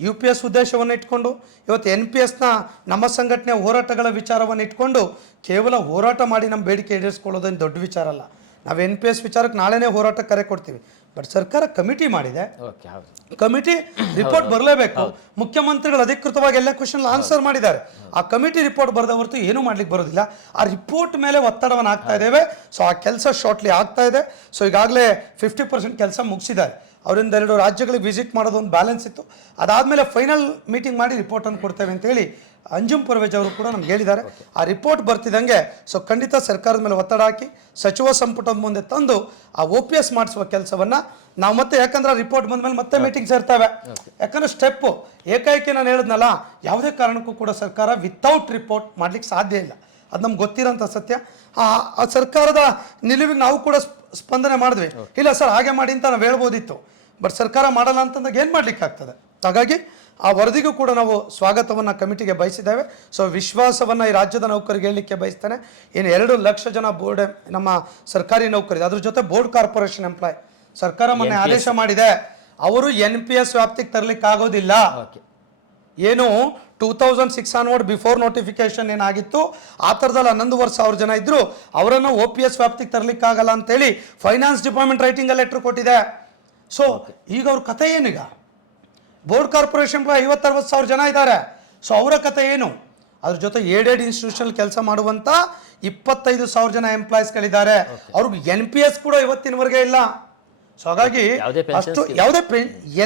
UPS ಉದ್ದೇಶವನ್ನು ಇಟ್ಕೊಂಡು ಇವತ್ತು NPSನ ನಮ್ಮ ಸಂಘಟನೆ ಹೋರಾಟಗಳ ವಿಚಾರವನ್ನು ಇಟ್ಕೊಂಡು ಕೇವಲ ಹೋರಾಟ ಮಾಡಿ ನಮ್ಮ ಬೇಡಿಕೆ ಈಡೇರಿಸ್ಕೊಳ್ಳೋದೇನು ದೊಡ್ಡ ವಿಚಾರ ಅಲ್ಲ. ನಾವು NPS ವಿಚಾರಕ್ಕೆ ನಾಳೆನೇ ಹೋರಾಟ ಕರೆ ಕೊಡ್ತೀವಿ. ಬಟ್ ಸರ್ಕಾರ ಕಮಿಟಿ ಮಾಡಿದೆ, ಕಮಿಟಿ ರಿಪೋರ್ಟ್ ಬರಲೇಬೇಕು. ಮುಖ್ಯಮಂತ್ರಿಗಳು ಅಧಿಕೃತವಾಗಿ ಎಲ್ಲ ಕ್ವಶನ್ ಆನ್ಸರ್ ಮಾಡಿದ್ದಾರೆ. ಆ ಕಮಿಟಿ ರಿಪೋರ್ಟ್ ಬರೆದ ಹೊರತು ಏನೂ ಮಾಡ್ಲಿಕ್ಕೆ ಬರೋದಿಲ್ಲ. ಆ ರಿಪೋರ್ಟ್ ಮೇಲೆ ಒತ್ತಡವನ್ನು ಹಾಕ್ತಾ ಇದ್ದೇವೆ. ಸೊ ಆ ಕೆಲಸ ಶಾರ್ಟ್ಲಿ ಆಗ್ತಾ ಇದೆ. ಸೊ ಈಗಾಗಲೇ 50% ಕೆಲಸ ಮುಗಿಸಿದ್ದಾರೆ. ಅವರಿಂದ 2 ರಾಜ್ಯಗಳಿಗೆ ವಿಸಿಟ್ ಮಾಡೋದು ಒಂದು ಬ್ಯಾಲೆನ್ಸ್ ಇತ್ತು. ಅದಾದಮೇಲೆ ಫೈನಲ್ ಮೀಟಿಂಗ್ ಮಾಡಿ ರಿಪೋರ್ಟನ್ನು ಕೊಡ್ತೇವೆ ಅಂತೇಳಿ ಅಂಜುಮ್ ಪರ್ವೇಜ್ ಅವರು ಕೂಡ ನಮ್ಗೆ ಹೇಳಿದ್ದಾರೆ. ಆ ರಿಪೋರ್ಟ್ ಬರ್ತಿದ್ದಂಗೆ ಸೊ ಖಂಡಿತ ಸರ್ಕಾರದ ಮೇಲೆ ಒತ್ತಡ ಹಾಕಿ ಸಚಿವ ಸಂಪುಟದ ಮುಂದೆ ತಂದು ಆ OPS ಮಾಡಿಸುವ ಕೆಲಸವನ್ನು ನಾವು ಮತ್ತೆ, ಯಾಕಂದ್ರೆ ಆ ರಿಪೋರ್ಟ್ ಬಂದ ಮೇಲೆ ಮತ್ತೆ ಮೀಟಿಂಗ್ ಸೇರ್ತೇವೆ. ಯಾಕಂದ್ರೆ ಸ್ಟೆಪ್ಪು ಏಕಾಏಕಿ ನಾನು ಹೇಳಿದ್ನಲ್ಲ, ಯಾವುದೇ ಕಾರಣಕ್ಕೂ ಕೂಡ ಸರ್ಕಾರ ವಿತೌಟ್ ರಿಪೋರ್ಟ್ ಮಾಡ್ಲಿಕ್ಕೆ ಸಾಧ್ಯ ಇಲ್ಲ. ಅದು ನಮ್ಗೆ ಗೊತ್ತಿರೋಂಥ ಸತ್ಯ. ಆ ಸರ್ಕಾರದ ನಿಲುವಿಗೆ ನಾವು ಕೂಡ ಸ್ಪಂದನೆ ಮಾಡಿದ್ವಿ. ಇಲ್ಲ ಸರ್ ಹಾಗೆ ಮಾಡಿ ಅಂತ ನಾವು ಹೇಳ್ಬೋದಿತ್ತು. ಬಟ್ ಸರ್ಕಾರ ಮಾಡಲ್ಲ ಅಂತಂದಾಗ ಏನು ಮಾಡ್ಲಿಕ್ಕೆ ಆಗ್ತದೆ. ಹಾಗಾಗಿ ಆ ವರದಿಗೂ ಕೂಡ ನಾವು ಸ್ವಾಗತವನ್ನು ಕಮಿಟಿಗೆ ಬಯಸಿದ್ದೇವೆ. ಸೊ ವಿಶ್ವಾಸವನ್ನು ಈ ರಾಜ್ಯದ ನೌಕರಿಗೆ ಹೇಳಲಿಕ್ಕೆ ಬಯಸ್ತೇನೆ. ಏನು 2 ಲಕ್ಷ ಜನ ಬೋರ್ಡ್ ನಮ್ಮ ಸರ್ಕಾರಿ ನೌಕರಿಗೆ, ಅದ್ರ ಜೊತೆ ಬೋರ್ಡ್ ಕಾರ್ಪೊರೇಷನ್ ಎಂಪ್ಲಾಯ್ ಸರ್ಕಾರ ಮೊನ್ನೆ ಆದೇಶ ಮಾಡಿದೆ, ಅವರು NPS ವ್ಯಾಪ್ತಿಗೆ ತರಲಿಕ್ಕೆ ಆಗೋದಿಲ್ಲ. ಏನು 2006 ಆನ್ವರ್ಡ್ ಬಿಫೋರ್ ನೋಟಿಫಿಕೇಶನ್ ಏನಾಗಿತ್ತು ಆ ಥರದಲ್ಲಿ 11,000 ಜನ ಇದ್ರು, ಅವರನ್ನು OPS ವ್ಯಾಪ್ತಿಗೆ ತರಲಿಕ್ಕಾಗಲ್ಲ ಅಂತೇಳಿ ಫೈನಾನ್ಸ್ ಡಿಪಾರ್ಟ್ಮೆಂಟ್ ರೈಟಿಂಗಲ್ಲಿ ಲೆಟ್ರ್ ಕೊಟ್ಟಿದೆ. ಸೊ ಈಗ ಅವ್ರ ಕಥೆ ಏನೀಗ? ಬೋರ್ಡ್ ಕಾರ್ಪೊರೇಷನ್ 50-60,000 ಜನ ಇದ್ದಾರೆ. ಸೊ ಅವರ ಕಥೆ ಏನು? ಅದ್ರ ಜೊತೆ ಏಡೆಡ್ ಇನ್ಸ್ಟಿಟ್ಯೂಷನ್ ಕೆಲಸ ಮಾಡುವಂಥ 25,000 ಜನ ಎಂಪ್ಲಾಯೀಸ್ಗಳಿದ್ದಾರೆ. ಅವ್ರಿಗೆ NPS ಕೂಡ ಇವತ್ತಿನವರೆಗೆ ಇಲ್ಲ. ಸೊ ಹಾಗಾಗಿ ಅಷ್ಟು ಯಾವುದೇ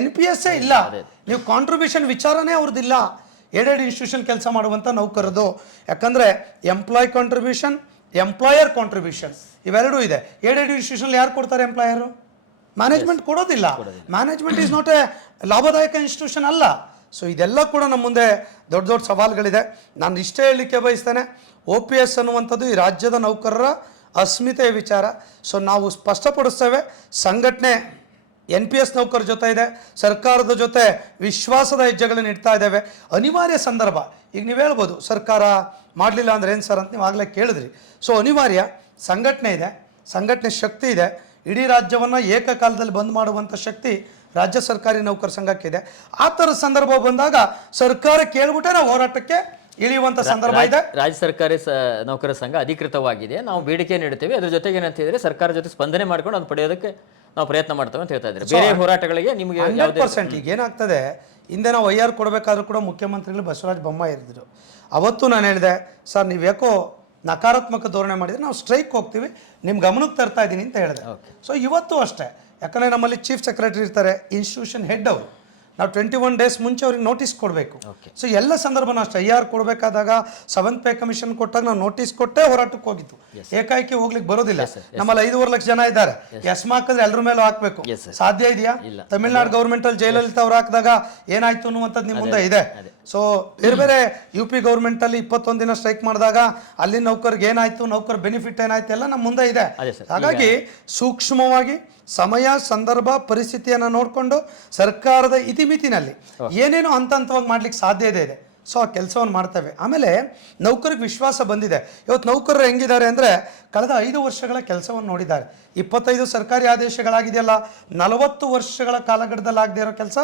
NPS ಇಲ್ಲ. ನೀವು ಕಾಂಟ್ರಿಬ್ಯೂಷನ್ ವಿಚಾರನೇ ಅವ್ರದ್ದಿಲ್ಲ. ಏಡೆಡ್ ಇನ್ಸ್ಟಿಟ್ಯೂಷನ್ ಕೆಲಸ ಮಾಡುವಂಥ ನೌಕರದು. ಯಾಕಂದರೆ ಎಂಪ್ಲಾಯ್ ಕಾಂಟ್ರಿಬ್ಯೂಷನ್, ಎಂಪ್ಲಾಯರ್ ಕಾಂಟ್ರಿಬ್ಯೂಷನ್ ಇವೆರಡೂ ಇದೆ. ಏಡೆಡ್ ಇನ್ಸ್ಟಿಟ್ಯೂಷನ್ ಯಾರು ಕೊಡ್ತಾರೆ? ಎಂಪ್ಲಾಯರು. ಮ್ಯಾನೇಜ್ಮೆಂಟ್ ಕೊಡೋದಿಲ್ಲ. ಮ್ಯಾನೇಜ್ಮೆಂಟ್ ಈಸ್ ನಾಟ್ ಎ ಲಾಭದಾಯಕ ಇನ್ಸ್ಟಿಟ್ಯೂಷನ್ ಅಲ್ಲ. ಸೊ ಇದೆಲ್ಲ ಕೂಡ ನಮ್ಮ ಮುಂದೆ ದೊಡ್ಡ ದೊಡ್ಡ ಸವಾಲುಗಳಿದೆ. ನಾನು ಇಷ್ಟೇ ಹೇಳಲಿಕ್ಕೆ ಬಯಸ್ತೇನೆ, OPS ಅನ್ನುವಂಥದ್ದು ಈ ರಾಜ್ಯದ ನೌಕರರ ಅಸ್ಮಿತೆಯ ವಿಚಾರ. ಸೊ ನಾವು ಸ್ಪಷ್ಟಪಡಿಸ್ತೇವೆ, ಸಂಘಟನೆ NPS ನೌಕರ ಜೊತೆ ಇದೆ, ಸರ್ಕಾರದ ಜೊತೆ ವಿಶ್ವಾಸದ ಹೆಜ್ಜೆಗಳನ್ನು ಇಡ್ತಾ ಇದ್ದೇವೆ. ಅನಿವಾರ್ಯ ಸಂದರ್ಭ, ಈಗ ನೀವು ಹೇಳ್ಬೋದು ಸರ್ಕಾರ ಮಾಡಲಿಲ್ಲ ಅಂದ್ರೆ ಏನು ಸರ್ ಅಂತ ನೀವು ಆಗಲೇ ಕೇಳಿದ್ರಿ. ಸೊ ಅನಿವಾರ್ಯ, ಸಂಘಟನೆ ಇದೆ, ಸಂಘಟನೆ ಶಕ್ತಿ ಇದೆ, ಇಡೀ ರಾಜ್ಯವನ್ನು ಏಕಕಾಲದಲ್ಲಿ ಬಂದ್ ಮಾಡುವಂಥ ಶಕ್ತಿ ರಾಜ್ಯ ಸರ್ಕಾರಿ ನೌಕರ ಸಂಘಕ್ಕಿದೆ. ಆ ಥರದ ಸಂದರ್ಭ ಬಂದಾಗ ಸರ್ಕಾರ ಕೇಳ್ಬಿಟ್ಟೆ ನಾವು ಹೋರಾಟಕ್ಕೆ ಇಳಿಯುವಂಥ ಸಂದರ್ಭ ಇದೆ. ರಾಜ್ಯ ಸರ್ಕಾರಿ ನೌಕರ ಸಂಘ ಅಧಿಕೃತವಾಗಿದೆ, ನಾವು ಬೇಡಿಕೆ ನೀಡ್ತೇವೆ, ಅದ್ರ ಜೊತೆಗೆ ಏನಂತ ಹೇಳಿದ್ರೆ ಸರ್ಕಾರ ಜೊತೆ ಸ್ಪಂದನೆ ಮಾಡ್ಕೊಂಡು ಅದು ಪಡೆಯೋದಕ್ಕೆ ನಾವು ಪ್ರಯತ್ನ ಮಾಡ್ತೇವೆ ಅಂತ ಹೇಳ್ತಾ ಇದ್ದಾರೆ. ಬೇರೆ ಹೋರಾಟಗಳಿಗೆ ನಿಮಗೆ 100% ಈಗ ಏನಾಗ್ತದೆ, ಹಿಂದೆ ನಾವು IR ಕೊಡಬೇಕಾದ್ರೂ ಕೂಡ ಮುಖ್ಯಮಂತ್ರಿಗಳು ಬಸವರಾಜ ಬೊಮ್ಮಾಯಿ ಇರಿದ್ರು. ಅವತ್ತು ನಾನು ಹೇಳಿದೆ, ಸರ್ ನೀವು ಯಾಕೋ ನಕಾರಾತ್ಮಕ ಧೋರಣೆ ಮಾಡಿದರೆ ನಾವು ಸ್ಟ್ರೈಕ್ ಹೋಗ್ತೀವಿ, ನಿಮ್ಮ ಗಮನಕ್ಕೆ ತರ್ತಾ ಇದ್ದೀನಿ ಅಂತ ಹೇಳಿದೆ. ಸೊ ಇವತ್ತು ಅಷ್ಟೇ, ಯಾಕಂದರೆ ನಮ್ಮಲ್ಲಿ ಚೀಫ್ ಸೆಕ್ರೆಟರಿ ಇರ್ತಾರೆ, ಇನ್ಸ್ಟಿಟ್ಯೂಷನ್ ಹೆಡ್ ಅವರು, ನಾವು 21 ಡೇಸ್ ಮುಂಚೆ ಅವ್ರಿಗೆ ನೋಟಿಸ್ ಕೊಡಬೇಕು. ಸೊ ಎಲ್ಲ ಸಂದರ್ಭನೂ ಅಷ್ಟೇ, IR ಕೊಡಬೇಕಾದಾಗ 7th ಪೇ ಕಮಿಷನ್ ಕೊಟ್ಟಾಗ ನಾವು ನೋಟಿಸ್ ಕೊಟ್ಟೇ ಹೋರಾಟಕ್ಕೆ ಹೋಗಿತ್ತು. ಏಕಾಏಕಿ ಹೋಗ್ಲಿಕ್ಕೆ ಬರೋದಿಲ್ಲ. ನಮ್ಮಲ್ಲಿ 5.5 ಲಕ್ಷ ಜನ ಇದ್ದಾರೆ, ಎಸ್ಮಾ ಹಾಕಿದ್ರೆ ಎಲ್ಲರ ಮೇಲೂ ಹಾಕ್ಬೇಕು, ಸಾಧ್ಯ ಇದೆಯಾ? ತಮಿಳ್ನಾಡು ಗೌರ್ಮೆಂಟ್ ಅಲ್ಲಿ ಜಯಲಲಿತಾ ಅವ್ರು ಹಾಕಿದಾಗ ಏನಾಯ್ತು ಅನ್ನುವಂಥದ್ದು ನಿಮ್ಮ ಮುಂದೆ ಇದೆ. ಸೊ ಬೇರೆ ಬೇರೆ UP ಗೌರ್ಮೆಂಟ್ ಅಲ್ಲಿ 21 ದಿನ ಸ್ಟ್ರೈಕ್ ಮಾಡಿದಾಗ ಅಲ್ಲಿ ನೌಕರಿಗೆ ಏನಾಯ್ತು, ನೌಕರ ಬೆನಿಫಿಟ್ ಏನಾಯ್ತು ಎಲ್ಲ ನಮ್ಮ ಮುಂದೆ ಇದೆ. ಹಾಗಾಗಿ ಸೂಕ್ಷ್ಮವಾಗಿ ಸಮಯ, ಸಂದರ್ಭ, ಪರಿಸ್ಥಿತಿಯನ್ನು ನೋಡಿಕೊಂಡು ಸರ್ಕಾರದ ಇತಿಮಿತಿನಲ್ಲಿ ಏನೇನು ಹಂತ ಹಂತವಾಗಿ ಮಾಡ್ಲಿಕ್ಕೆ ಸಾಧ್ಯತೆ ಇದೆ. ಸೊ ಆ ಕೆಲಸವನ್ನು ಮಾಡ್ತೇವೆ. ಆಮೇಲೆ ನೌಕರಿಗೆ ವಿಶ್ವಾಸ ಬಂದಿದೆ. ಇವತ್ತು ನೌಕರರು ಹೆಂಗಿದ್ದಾರೆ ಅಂದರೆ, ಕಳೆದ 5 ವರ್ಷಗಳ ಕೆಲಸವನ್ನು ನೋಡಿದ್ದಾರೆ. 25 ಸರ್ಕಾರಿ ಆದೇಶಗಳಾಗಿದೆಯಲ್ಲ, 40 ವರ್ಷಗಳ ಕಾಲಘಟ್ಟದಲ್ಲಿ ಆಗದೆ ಇರೋ ಕೆಲಸ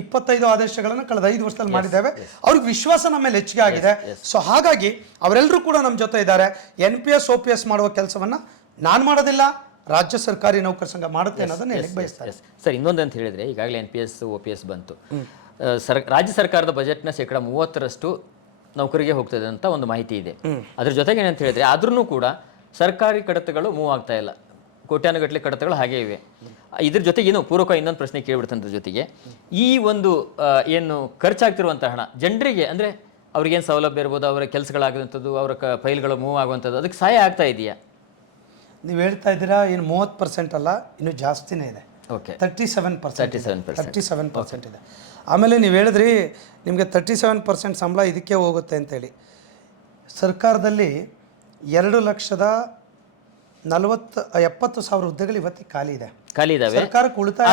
25 ಆದೇಶಗಳನ್ನು ಕಳೆದ 5 ವರ್ಷದಲ್ಲಿ ಮಾಡಿದ್ದೇವೆ. ಅವ್ರಿಗೆ ವಿಶ್ವಾಸ ನಮ್ಮ ಮೇಲೆ ಹೆಚ್ಚಿಗೆ ಆಗಿದೆ. ಸೊ ಹಾಗಾಗಿ ಅವರೆಲ್ಲರೂ ಕೂಡ ನಮ್ಮ ಜೊತೆ ಇದ್ದಾರೆ. NPS OPS ಮಾಡುವ ಕೆಲಸವನ್ನು ನಾನು ಮಾಡೋದಿಲ್ಲ, ರಾಜ್ಯ ಸರ್ಕಾರಿ ನೌಕರ ಸಂಘ ಮಾಡುತ್ತೆ ಅನ್ನೋದನ್ನ ಹೇಳಕ್ಕೆ ಬಯಸ್ತಾರೆ. ಸರ್, ಇನ್ನೊಂದು ಅಂತ ಹೇಳಿದ್ರೆ, ಈಗಾಗಲೇ NPS OPS ಬಂತು, ರಾಜ್ಯ ಸರ್ಕಾರದ ಬಜೆಟ್ನ 30% ನೌಕರಿಗೆ ಹೋಗ್ತದೆ ಅಂತ ಒಂದು ಮಾಹಿತಿ ಇದೆ. ಅದ್ರ ಜೊತೆಗೆ ಏನಂತ ಹೇಳಿದ್ರೆ, ಆದ್ರೂ ಕೂಡ ಸರ್ಕಾರಿ ಕಡತಗಳು ಮೂವ್ ಆಗ್ತಾ ಇಲ್ಲ, ಕೋಟ್ಯಾನುಗಟ್ಟಲೆ ಕಡತಗಳು ಹಾಗೆ ಇವೆ. ಇದ್ರ ಜೊತೆಗೆ ಏನು ಪೂರ್ವಕ ಇನ್ನೊಂದು ಪ್ರಶ್ನೆ ಕೇಳ್ಬಿಡ್ತಂದ್ರ ಜೊತೆಗೆ, ಈ ಒಂದು ಏನು ಖರ್ಚಾಗ್ತಿರುವಂಥ ಹಣ ಜನರಿಗೆ, ಅಂದರೆ ಅವ್ರಿಗೇನು ಸೌಲಭ್ಯ ಇರ್ಬೋದು, ಅವರ ಕೆಲಸಗಳಾಗುವಂಥದ್ದು, ಅವರ ಫೈಲ್ಗಳು ಮೂವ್ ಆಗುವಂಥದ್ದು, ಅದಕ್ಕೆ ಸಹಾಯ ಆಗ್ತಾ ಇದೆಯಾ? ನೀವು ಹೇಳ್ತಾ ಇದ್ದೀರಾ, ಇನ್ನು 30% ಅಲ್ಲ, ಇನ್ನು ಜಾಸ್ತಿನೇ ಇದೆ. ಓಕೆ, 37% ಇದೆ. ಆಮೇಲೆ ನೀವು ಹೇಳಿದ್ರಿ ನಿಮಗೆ 37% ಸಂಬಳ ಇದಕ್ಕೆ ಹೋಗುತ್ತೆ ಅಂತೇಳಿ. ಸರ್ಕಾರದಲ್ಲಿ 2,70,000 ಹುದ್ದೆಗಳು ಇವತ್ತಿಗೆ ಖಾಲಿ ಇದಾವೆ. ಸರ್ಕಾರಕ್ಕೆ ಉಳಿತಾಯ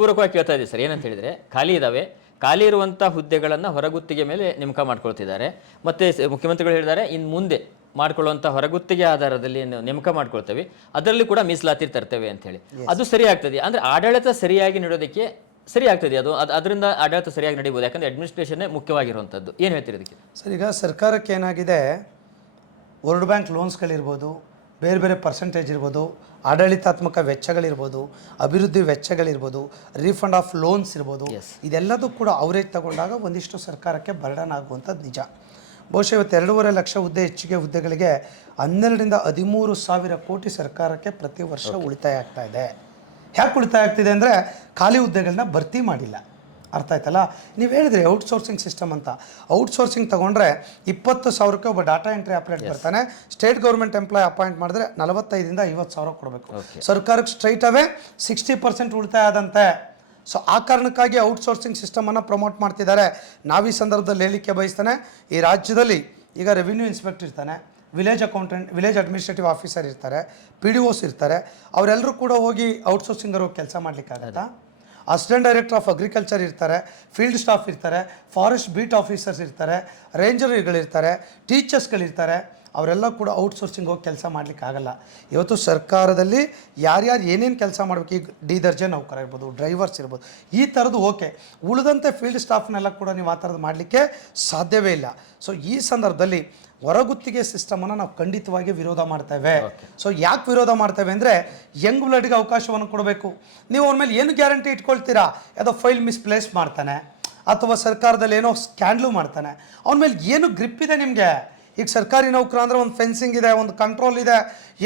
ಪೂರಕವಾಗಿ ಕೇಳ್ತಾ ಇದೆ ಸರ್. ಏನಂತ ಹೇಳಿದ್ರೆ, ಖಾಲಿ ಇದಾವೆ, ಖಾಲಿ ಇರುವಂಥ ಹುದ್ದೆಗಳನ್ನು ಹೊರಗುತ್ತಿಗೆ ಮೇಲೆ ನೇಮಕ ಮಾಡ್ಕೊಳ್ತಿದ್ದಾರೆ. ಮತ್ತೆ ಮುಖ್ಯಮಂತ್ರಿಗಳು ಹೇಳಿದ್ದಾರೆ, ಇನ್ನು ಮುಂದೆ ಮಾಡ್ಕೊಳ್ಳುವಂಥ ಹೊರಗುತ್ತಿಗೆ ಆಧಾರದಲ್ಲಿ ನೇಮಕ ಮಾಡ್ಕೊಳ್ತೇವೆ, ಅದರಲ್ಲಿ ಕೂಡ ಮೀಸಲಾತಿ ತರ್ತೇವೆ ಅಂತ ಹೇಳಿ. ಅದು ಸರಿ ಆಗ್ತದೆ ಅಂದರೆ ಆಡಳಿತ ಸರಿಯಾಗಿ ನೀಡೋದಕ್ಕೆ ಸರಿ ಆಗ್ತದೆ, ಅದರಿಂದ ಆಡಳಿತ ಸರಿಯಾಗಿ ನಡೀಬೋದು. ಯಾಕಂದರೆ ಅಡ್ಮಿನಿಸ್ಟ್ರೇಷನ್ನೇ ಮುಖ್ಯವಾಗಿರುವಂಥದ್ದು. ಏನು ಹೇಳ್ತೀರಿ ಇದಕ್ಕೆ? ಸರ್, ಈಗ ಸರ್ಕಾರಕ್ಕೆ ಏನಾಗಿದೆ, ವರ್ಲ್ಡ್ ಬ್ಯಾಂಕ್ ಲೋನ್ಸ್ಗಳಿರ್ಬೋದು, ಬೇರೆ ಬೇರೆ ಪರ್ಸೆಂಟೇಜ್ ಇರ್ಬೋದು, ಆಡಳಿತಾತ್ಮಕ ವೆಚ್ಚಗಳಿರ್ಬೋದು, ಅಭಿವೃದ್ಧಿ ವೆಚ್ಚಗಳಿರ್ಬೋದು, ರೀಫಂಡ್ ಆಫ್ ಲೋನ್ಸ್ ಇರ್ಬೋದು, ಇದೆಲ್ಲದೂ ಕೂಡ ಅವರೇಜ್ ತಗೊಂಡಾಗ ಒಂದಿಷ್ಟು ಸರ್ಕಾರಕ್ಕೆ ಬರ್ಡನ್ ಆಗುವಂಥದ್ದು ನಿಜ. ಬಹುಶಃ ಇವತ್ತು 2.5 ಲಕ್ಷ ಹುದ್ದೆ ಹೆಚ್ಚಿಗೆ ಹುದ್ದೆಗಳಿಗೆ 12ರಿಂದ 13,000 ಕೋಟಿ ಸರ್ಕಾರಕ್ಕೆ ಪ್ರತಿ ವರ್ಷ ಉಳಿತಾಯ ಆಗ್ತಾ ಇದೆ. ಯಾಕೆ ಉಳಿತಾಯ ಆಗ್ತಿದೆ ಅಂದರೆ, ಖಾಲಿ ಹುದ್ದೆಗಳನ್ನ ಭರ್ತಿ ಮಾಡಿಲ್ಲ. ಅರ್ಥ ಆಯ್ತಲ್ಲ? ನೀವು ಹೇಳಿದ್ರಿ ಔಟ್ಸೋರ್ಸಿಂಗ್ ಸಿಸ್ಟಮ್ ಅಂತ. ಔಟ್ಸೋರ್ಸಿಂಗ್ ತೊಗೊಂಡ್ರೆ 20,000ಕ್ಕೆ ಒಬ್ಬ ಡಾಟಾ ಎಂಟ್ರಿ ಆಪರೇಟರ್ ಬರ್ತಾನೆ. ಸ್ಟೇಟ್ ಗೌರ್ಮೆಂಟ್ ಎಂಪ್ಲಾಯ್ ಅಪಾಯಿಂಟ್ ಮಾಡಿದ್ರೆ 45ರಿಂದ 50,000 ಕೊಡಬೇಕು. ಸರ್ಕಾರಕ್ಕೆ ಸ್ಟ್ರೈಟ್ ಅವೇ 60% ಉಳಿತಾಯ ಆದಂತೆ. ಸೊ ಆ ಕಾರಣಕ್ಕಾಗಿ ಔಟ್ಸೋರ್ಸಿಂಗ್ ಸಿಸ್ಟಮನ್ನು ಪ್ರಮೋಟ್ ಮಾಡ್ತಿದ್ದಾರೆ. ನಾವು ಈ ಸಂದರ್ಭದಲ್ಲಿ ಹೇಳಲಿಕ್ಕೆ ಬಯಸ್ತಾನೆ, ಈ ರಾಜ್ಯದಲ್ಲಿ ಈಗ ರೆವಿನ್ಯೂ ಇನ್ಸ್ಪೆಕ್ಟರ್ ಇರ್ತಾನೆ, village accountant, village administrative officer ಇರ್ತಾರೆ, PDOs ಇರ್ತಾರೆ. ಅವರೆಲ್ಲರೂ ಕೂಡ ಹೋಗಿ ಔಟ್ಸೋರ್ಸಿಂಗರ್ ಹೋಗಿ ಕೆಲಸ ಮಾಡಲಿಕ್ಕಾಗತ್ತಾ? ಅಸಿಸ್ಟೆಂಟ್ ಡೈರೆಕ್ಟರ್ ಆಫ್ ಅಗ್ರಿಕಲ್ಚರ್ ಇರ್ತಾರೆ, ಫೀಲ್ಡ್ ಸ್ಟಾಫ್ ಇರ್ತಾರೆ, ಫಾರೆಸ್ಟ್ ಬೀಟ್ ಆಫೀಸರ್ಸ್ ಇರ್ತಾರೆ, ರೇಂಜರ್ಗಳಿರ್ತಾರೆ, ಟೀಚರ್ಸ್ಗಳಿರ್ತಾರೆ. ಅವರೆಲ್ಲ ಕೂಡ ಔಟ್ಸೋರ್ಸಿಂಗ್ ಹೋಗಿ ಕೆಲಸ ಮಾಡಲಿಕ್ಕಾಗಲ್ಲ. ಇವತ್ತು ಸರ್ಕಾರದಲ್ಲಿ ಯಾರ್ಯಾರು ಏನೇನು ಕೆಲಸ ಮಾಡಬೇಕು, ಈಗ D ದರ್ಜೆ ನೌಕರ ಇರ್ಬೋದು, ಡ್ರೈವರ್ಸ್ ಇರ್ಬೋದು, ಈ ಥರದ್ದು ಓಕೆ. ಉಳಿದಂತೆ ಫೀಲ್ಡ್ ಸ್ಟಾಫ್ನೆಲ್ಲ ಕೂಡ ನೀವು ಆ ಥರದ್ದು ಮಾಡಲಿಕ್ಕೆ ಸಾಧ್ಯವೇ ಇಲ್ಲ. ಸೊ ಈ ಸಂದರ್ಭದಲ್ಲಿ ಹೊರಗುತ್ತಿಗೆ ಸಿಸ್ಟಮನ್ನು ನಾವು ಖಂಡಿತವಾಗಿ ವಿರೋಧ ಮಾಡ್ತೇವೆ. ಸೊ ಯಾಕೆ ವಿರೋಧ ಮಾಡ್ತೇವೆ ಅಂದರೆ, ಯಂಗ್ ಬ್ಲಡ್ಗೆ ಅವಕಾಶವನ್ನು ಕೊಡಬೇಕು. ನೀವು ಅವ್ರ ಮೇಲೆ ಏನು ಗ್ಯಾರಂಟಿ ಇಟ್ಕೊಳ್ತೀರಾ? ಯಾವುದೋ ಫೈಲ್ ಮಿಸ್ಪ್ಲೇಸ್ ಮಾಡ್ತಾನೆ, ಅಥವಾ ಸರ್ಕಾರದಲ್ಲಿ ಏನೋ ಸ್ಕ್ಯಾಂಡ್ಲು ಮಾಡ್ತಾನೆ, ಅವನ ಮೇಲೆ ಏನು ಗ್ರಿಪ್ ಇದೆ ನಿಮಗೆ? ಈಗ ಸರ್ಕಾರಿ ನೌಕರ ಅಂದರೆ ಒಂದು ಫೆನ್ಸಿಂಗ್ ಇದೆ, ಒಂದು ಕಂಟ್ರೋಲ್ ಇದೆ,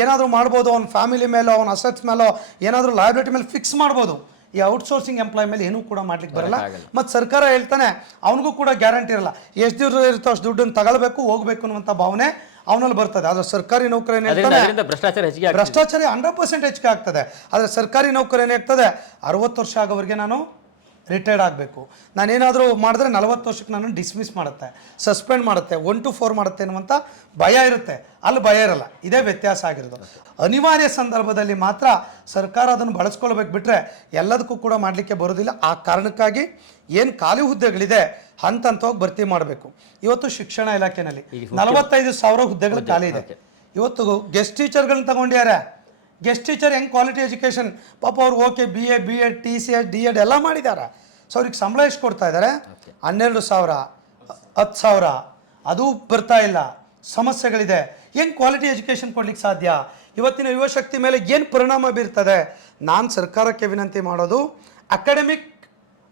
ಏನಾದರೂ ಮಾಡ್ಬೋದು. ಅವ್ನ ಫ್ಯಾಮಿಲಿ ಮೇಲೋ, ಅವ್ನ ಅಸೆಟ್ಸ್ ಮೇಲೋ, ಏನಾದರೂ ಲಯಬಿಲಿಟಿ ಮೇಲೆ ಫಿಕ್ಸ್ ಮಾಡ್ಬೋದು. ಈ ಔಟ್ಸೋರ್ಸಿಂಗ್ ಎಂಪ್ಲಾಯ್ ಮೇಲೆ ಏನೂ ಕೂಡ ಮಾಡ್ಲಿಕ್ಕೆ ಬರಲ್ಲ. ಮತ್ತು ಸರ್ಕಾರ ಹೇಳ್ತಾನೆ, ಅವನಿಗೂ ಕೂಡ ಗ್ಯಾರಂಟಿ ಇರಲ್ಲ. ಎಷ್ಟು ದುಡ್ಡು ಇರುತ್ತೋ ಅಷ್ಟು ದುಡ್ಡನ್ನು ತಗೊಳ್ಬೇಕು, ಹೋಗ್ಬೇಕು ಅನ್ನುವಂಥ ಭಾವನೆ ಅವನಲ್ಲಿ ಬರ್ತದೆ. ಆದರೆ ಸರ್ಕಾರಿ ನೌಕರ ಏನು ಹೇಳ್ತಾನೆ, ಭ್ರಷ್ಟಾಚಾರ 100% ಹೆಚ್ಚಿಗೆ ಆಗ್ತದೆ. ಆದರೆ ಸರ್ಕಾರಿ ನೌಕರ ಏನಾಗ್ತದೆ, 60 ವರ್ಷ ಆಗೋವರೆಗೆ ನಾನು ರಿಟೈರ್ಡ್ ಆಗಬೇಕು. ನಾನೇನಾದರೂ ಮಾಡಿದ್ರೆ 40 ವರ್ಷಕ್ಕೆ ನಾನು ಡಿಸ್ಮಿಸ್ ಮಾಡುತ್ತೆ, ಸಸ್ಪೆಂಡ್ ಮಾಡುತ್ತೆ, 1 to 4 ಮಾಡುತ್ತೆ ಅನ್ನುವಂಥ ಭಯ ಇರುತ್ತೆ. ಅಲ್ಲಿ ಭಯ ಇರಲ್ಲ. ಇದೇ ವ್ಯತ್ಯಾಸ ಆಗಿರೋದು. ಅನಿವಾರ್ಯ ಸಂದರ್ಭದಲ್ಲಿ ಮಾತ್ರ ಸರ್ಕಾರ ಅದನ್ನು ಬಳಸ್ಕೊಳ್ಬೇಕು, ಬಿಟ್ಟರೆ ಎಲ್ಲದಕ್ಕೂ ಕೂಡ ಮಾಡಲಿಕ್ಕೆ ಬರೋದಿಲ್ಲ. ಆ ಕಾರಣಕ್ಕಾಗಿ ಏನು ಖಾಲಿ ಹುದ್ದೆಗಳಿದೆ ಹಂತ ಹಂತವಾಗಿ ಭರ್ತಿ ಮಾಡಬೇಕು. ಇವತ್ತು ಶಿಕ್ಷಣ ಇಲಾಖೆಯಲ್ಲಿ 45,000 ಹುದ್ದೆಗಳು ಖಾಲಿ ಇದೆ. ಇವತ್ತು ಗೆಸ್ಟ್ ಟೀಚರ್ಗಳನ್ನ ತಗೊಂಡ್ಯಾರೆ. ಗೆಸ್ಟ್ ಟೀಚರ್ ಹೆಂಗೆ ಕ್ವಾಲಿಟಿ ಎಜುಕೇಷನ್, ಪಾಪ ಅವ್ರು okay BA B.Ed TCS D.Ed ಎಲ್ಲ ಮಾಡಿದ್ದಾರೆ. ಸೊ ಅವ್ರಿಗೆ ಸಂಬಳ ಎಷ್ಟು ಕೊಡ್ತಾ ಇದ್ದಾರೆ? 12,000 10,000, ಅದು ಬರ್ತಾ ಇಲ್ಲ. ಸಮಸ್ಯೆಗಳಿದೆ. ಏನು ಕ್ವಾಲಿಟಿ ಎಜುಕೇಷನ್ ಕೊಡ್ಲಿಕ್ಕೆ ಸಾಧ್ಯ? ಇವತ್ತಿನ ಯುವಶಕ್ತಿ ಮೇಲೆ ಏನು ಪರಿಣಾಮ ಬೀರ್ತದೆ? ನಾನು ಸರ್ಕಾರಕ್ಕೆ ವಿನಂತಿ ಮಾಡೋದು, ಅಕಾಡೆಮಿಕ್